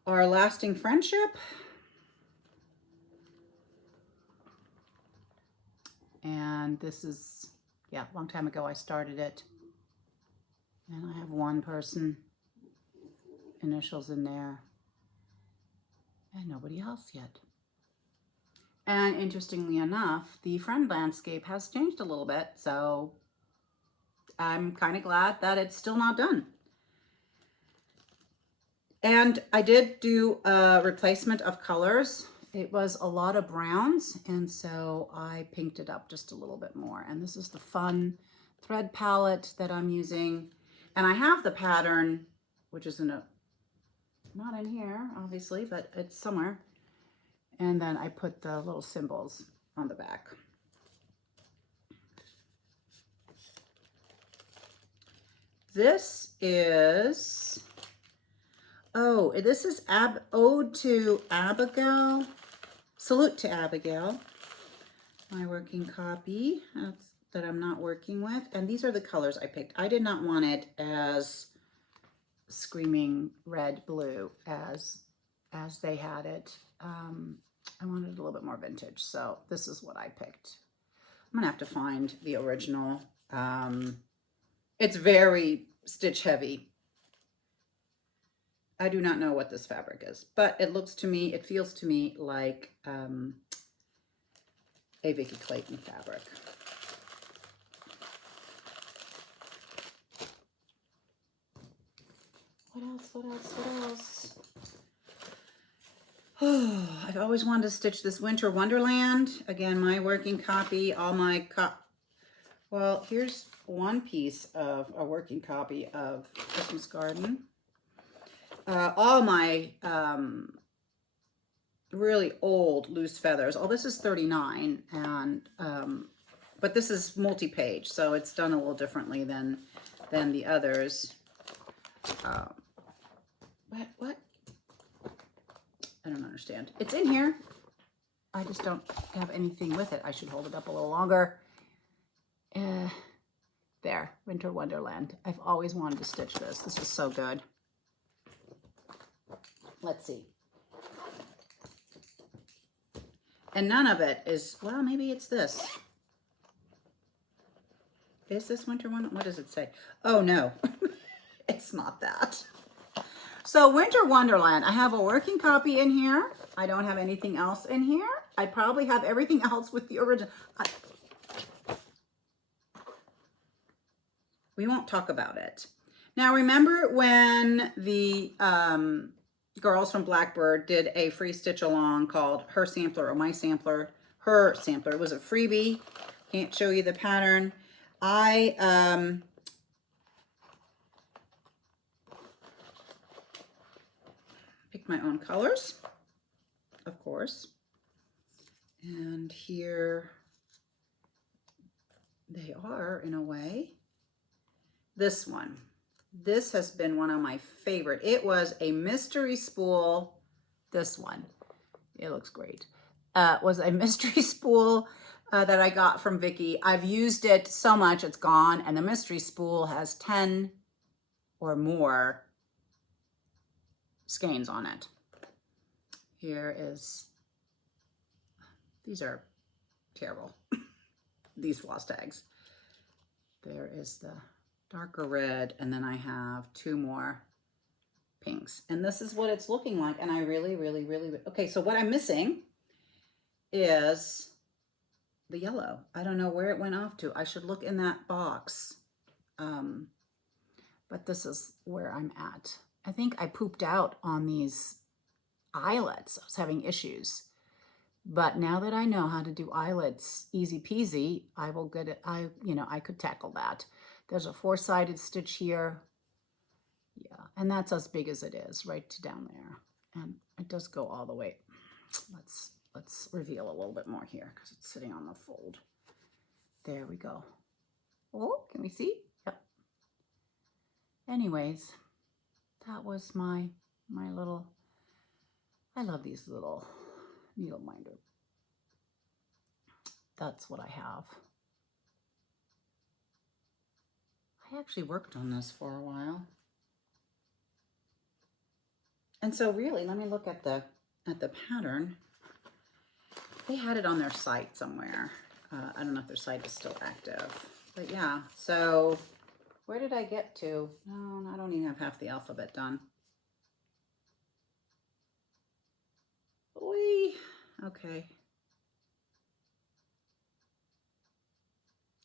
Our Lasting Friendship. And this is, yeah, a long time ago I started it. And I have one person, initials in there. And nobody else yet. And interestingly enough, the friend landscape has changed a little bit. So I'm kind of glad that it's still not done. And I did do a replacement of colors. It was a lot of browns, and so I pinked it up just a little bit more. And this is the fun thread palette that I'm using. And I have the pattern, which is not in here, obviously, but it's somewhere. And then I put the little symbols on the back. This is, oh, this is Ode to Abigail. Salute to Abigail. My working copy that I'm not working with. And these are the colors I picked. I did not want it as screaming red blue as they had it. I wanted a little bit more vintage. So this is what I picked. I'm gonna have to find the original. It's very stitch heavy. I do not know what this fabric is, but it looks to me, it feels to me like a Vicky Clayton fabric. What else, what else, what else? Oh, I've always wanted to stitch this Winter Wonderland. Again, my working copy, all my well, here's one piece of a working copy of Christmas Garden. All my really old loose feathers. Oh, this is 39, and but this is multi-page, so it's done a little differently than the others. What? I don't understand. It's in here. I just don't have anything with it. I should hold it up a little longer. There, Winter Wonderland. I've always wanted to stitch this. This is so good. Let's see. And none of it is, well, maybe it's this. Is this Winter Wonderland? What does it say? Oh, no. It's not that. So Winter Wonderland, I have a working copy in here. I don't have anything else in here. I probably have everything else with the original. We won't talk about it. Now, remember when the girls from Blackbird did a free stitch along called Her Sampler or My Sampler? Her Sampler. It was a freebie. Can't show you the pattern. I picked my own colors, of course. And here they are in a way. This one. This has been one of my favorite. It was a mystery spool. This one. It looks great. Was a mystery spool that I got from Vicky. I've used it so much, it's gone. And the mystery spool has 10 or more skeins on it. Here is, these are terrible, these floss tags. There is the darker red, and then I have 2 more pinks. And this is what it's looking like. And I really, okay, so what I'm missing is the yellow. I don't know where it went off to. I should look in that box. But this is where I'm at. I think I pooped out on these eyelets. I was having issues. But now that I know how to do eyelets easy peasy, I will get it. I could tackle that. There's a 4-sided stitch here. Yeah, and that's as big as it is, right down there. And it does go all the way. Let's reveal a little bit more here because it's sitting on the fold. There we go. Oh, can we see? Yep. Anyways, that was my little, I love these little needle minder. That's what I have. I actually worked on this for a while. And so really, let me look at the pattern. They had it on their site somewhere. I don't know if their site is still active, but yeah. So where did I get to? No, I don't even have half the alphabet done. Oy, okay.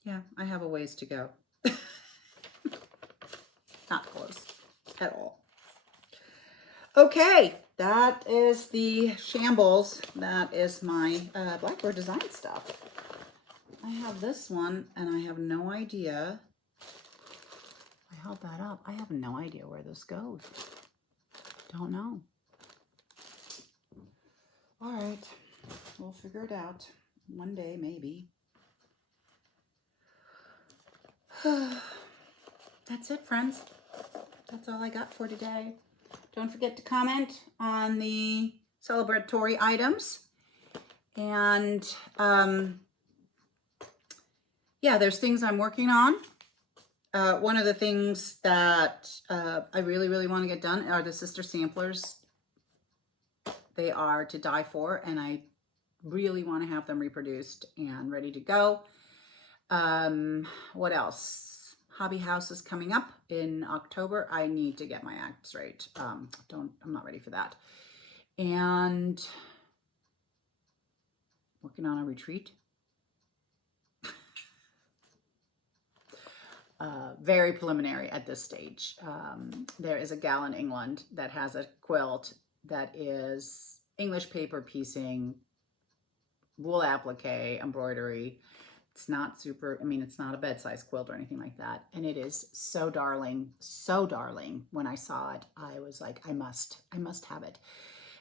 Yeah, I have a ways to go. Not close at all. Okay, that is the shambles. That is my Blackbird design stuff. I have this one, and I have no idea. I held that up. I have no idea where this goes. Don't know. All right, we'll figure it out one day, maybe. That's it, friends. That's all I got for today. Don't forget to comment on the celebratory items. And yeah, there's things I'm working on. One of the things that I really want to get done are the sister samplers. They are to die for, and I really want to have them reproduced and ready to go. What else? Hobby House is coming up in October. I need to get my act straight. I'm not ready for that. And working on a retreat. Very preliminary at this stage. There is a gal in England that has a quilt that is English paper piecing, wool applique, embroidery. It's not super, I mean, it's not a bed-size quilt or anything like that. And it is so darling, so darling. When I saw it, I was like, I must have it.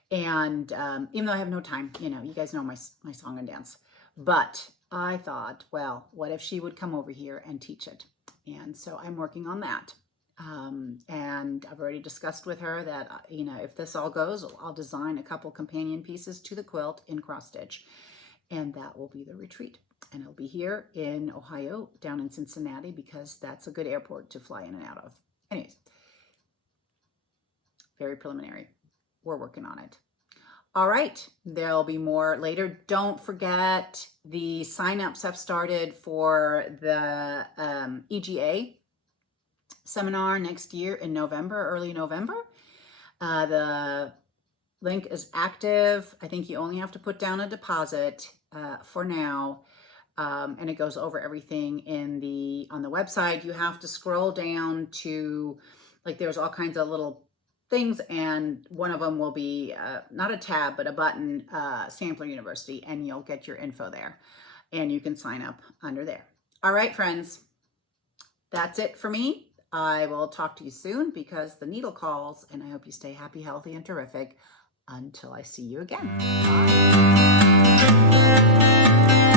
And even though I have no time, you know, you guys know my song and dance. But I thought, well, what if she would come over here and teach it? And so I'm working on that. And I've already discussed with her that, you know, if this all goes, I'll design a couple companion pieces to the quilt in cross stitch. And that will be the retreat. And it'll be here in Ohio, down in Cincinnati, because that's a good airport to fly in and out of. Anyways, very preliminary. We're working on it. All right, there'll be more later. Don't forget the signups have started for the EGA seminar next year in November, early November. The link is active. I think you only have to put down a deposit for now. And it goes over everything on the website. You have to scroll down to, like, there's all kinds of little things, and one of them will be not a tab but a button, Sampler University, and you'll get your info there, and you can sign up under there. All right, friends, that's it for me. I will talk to you soon because the needle calls, and I hope you stay happy, healthy, and terrific until I see you again. Bye.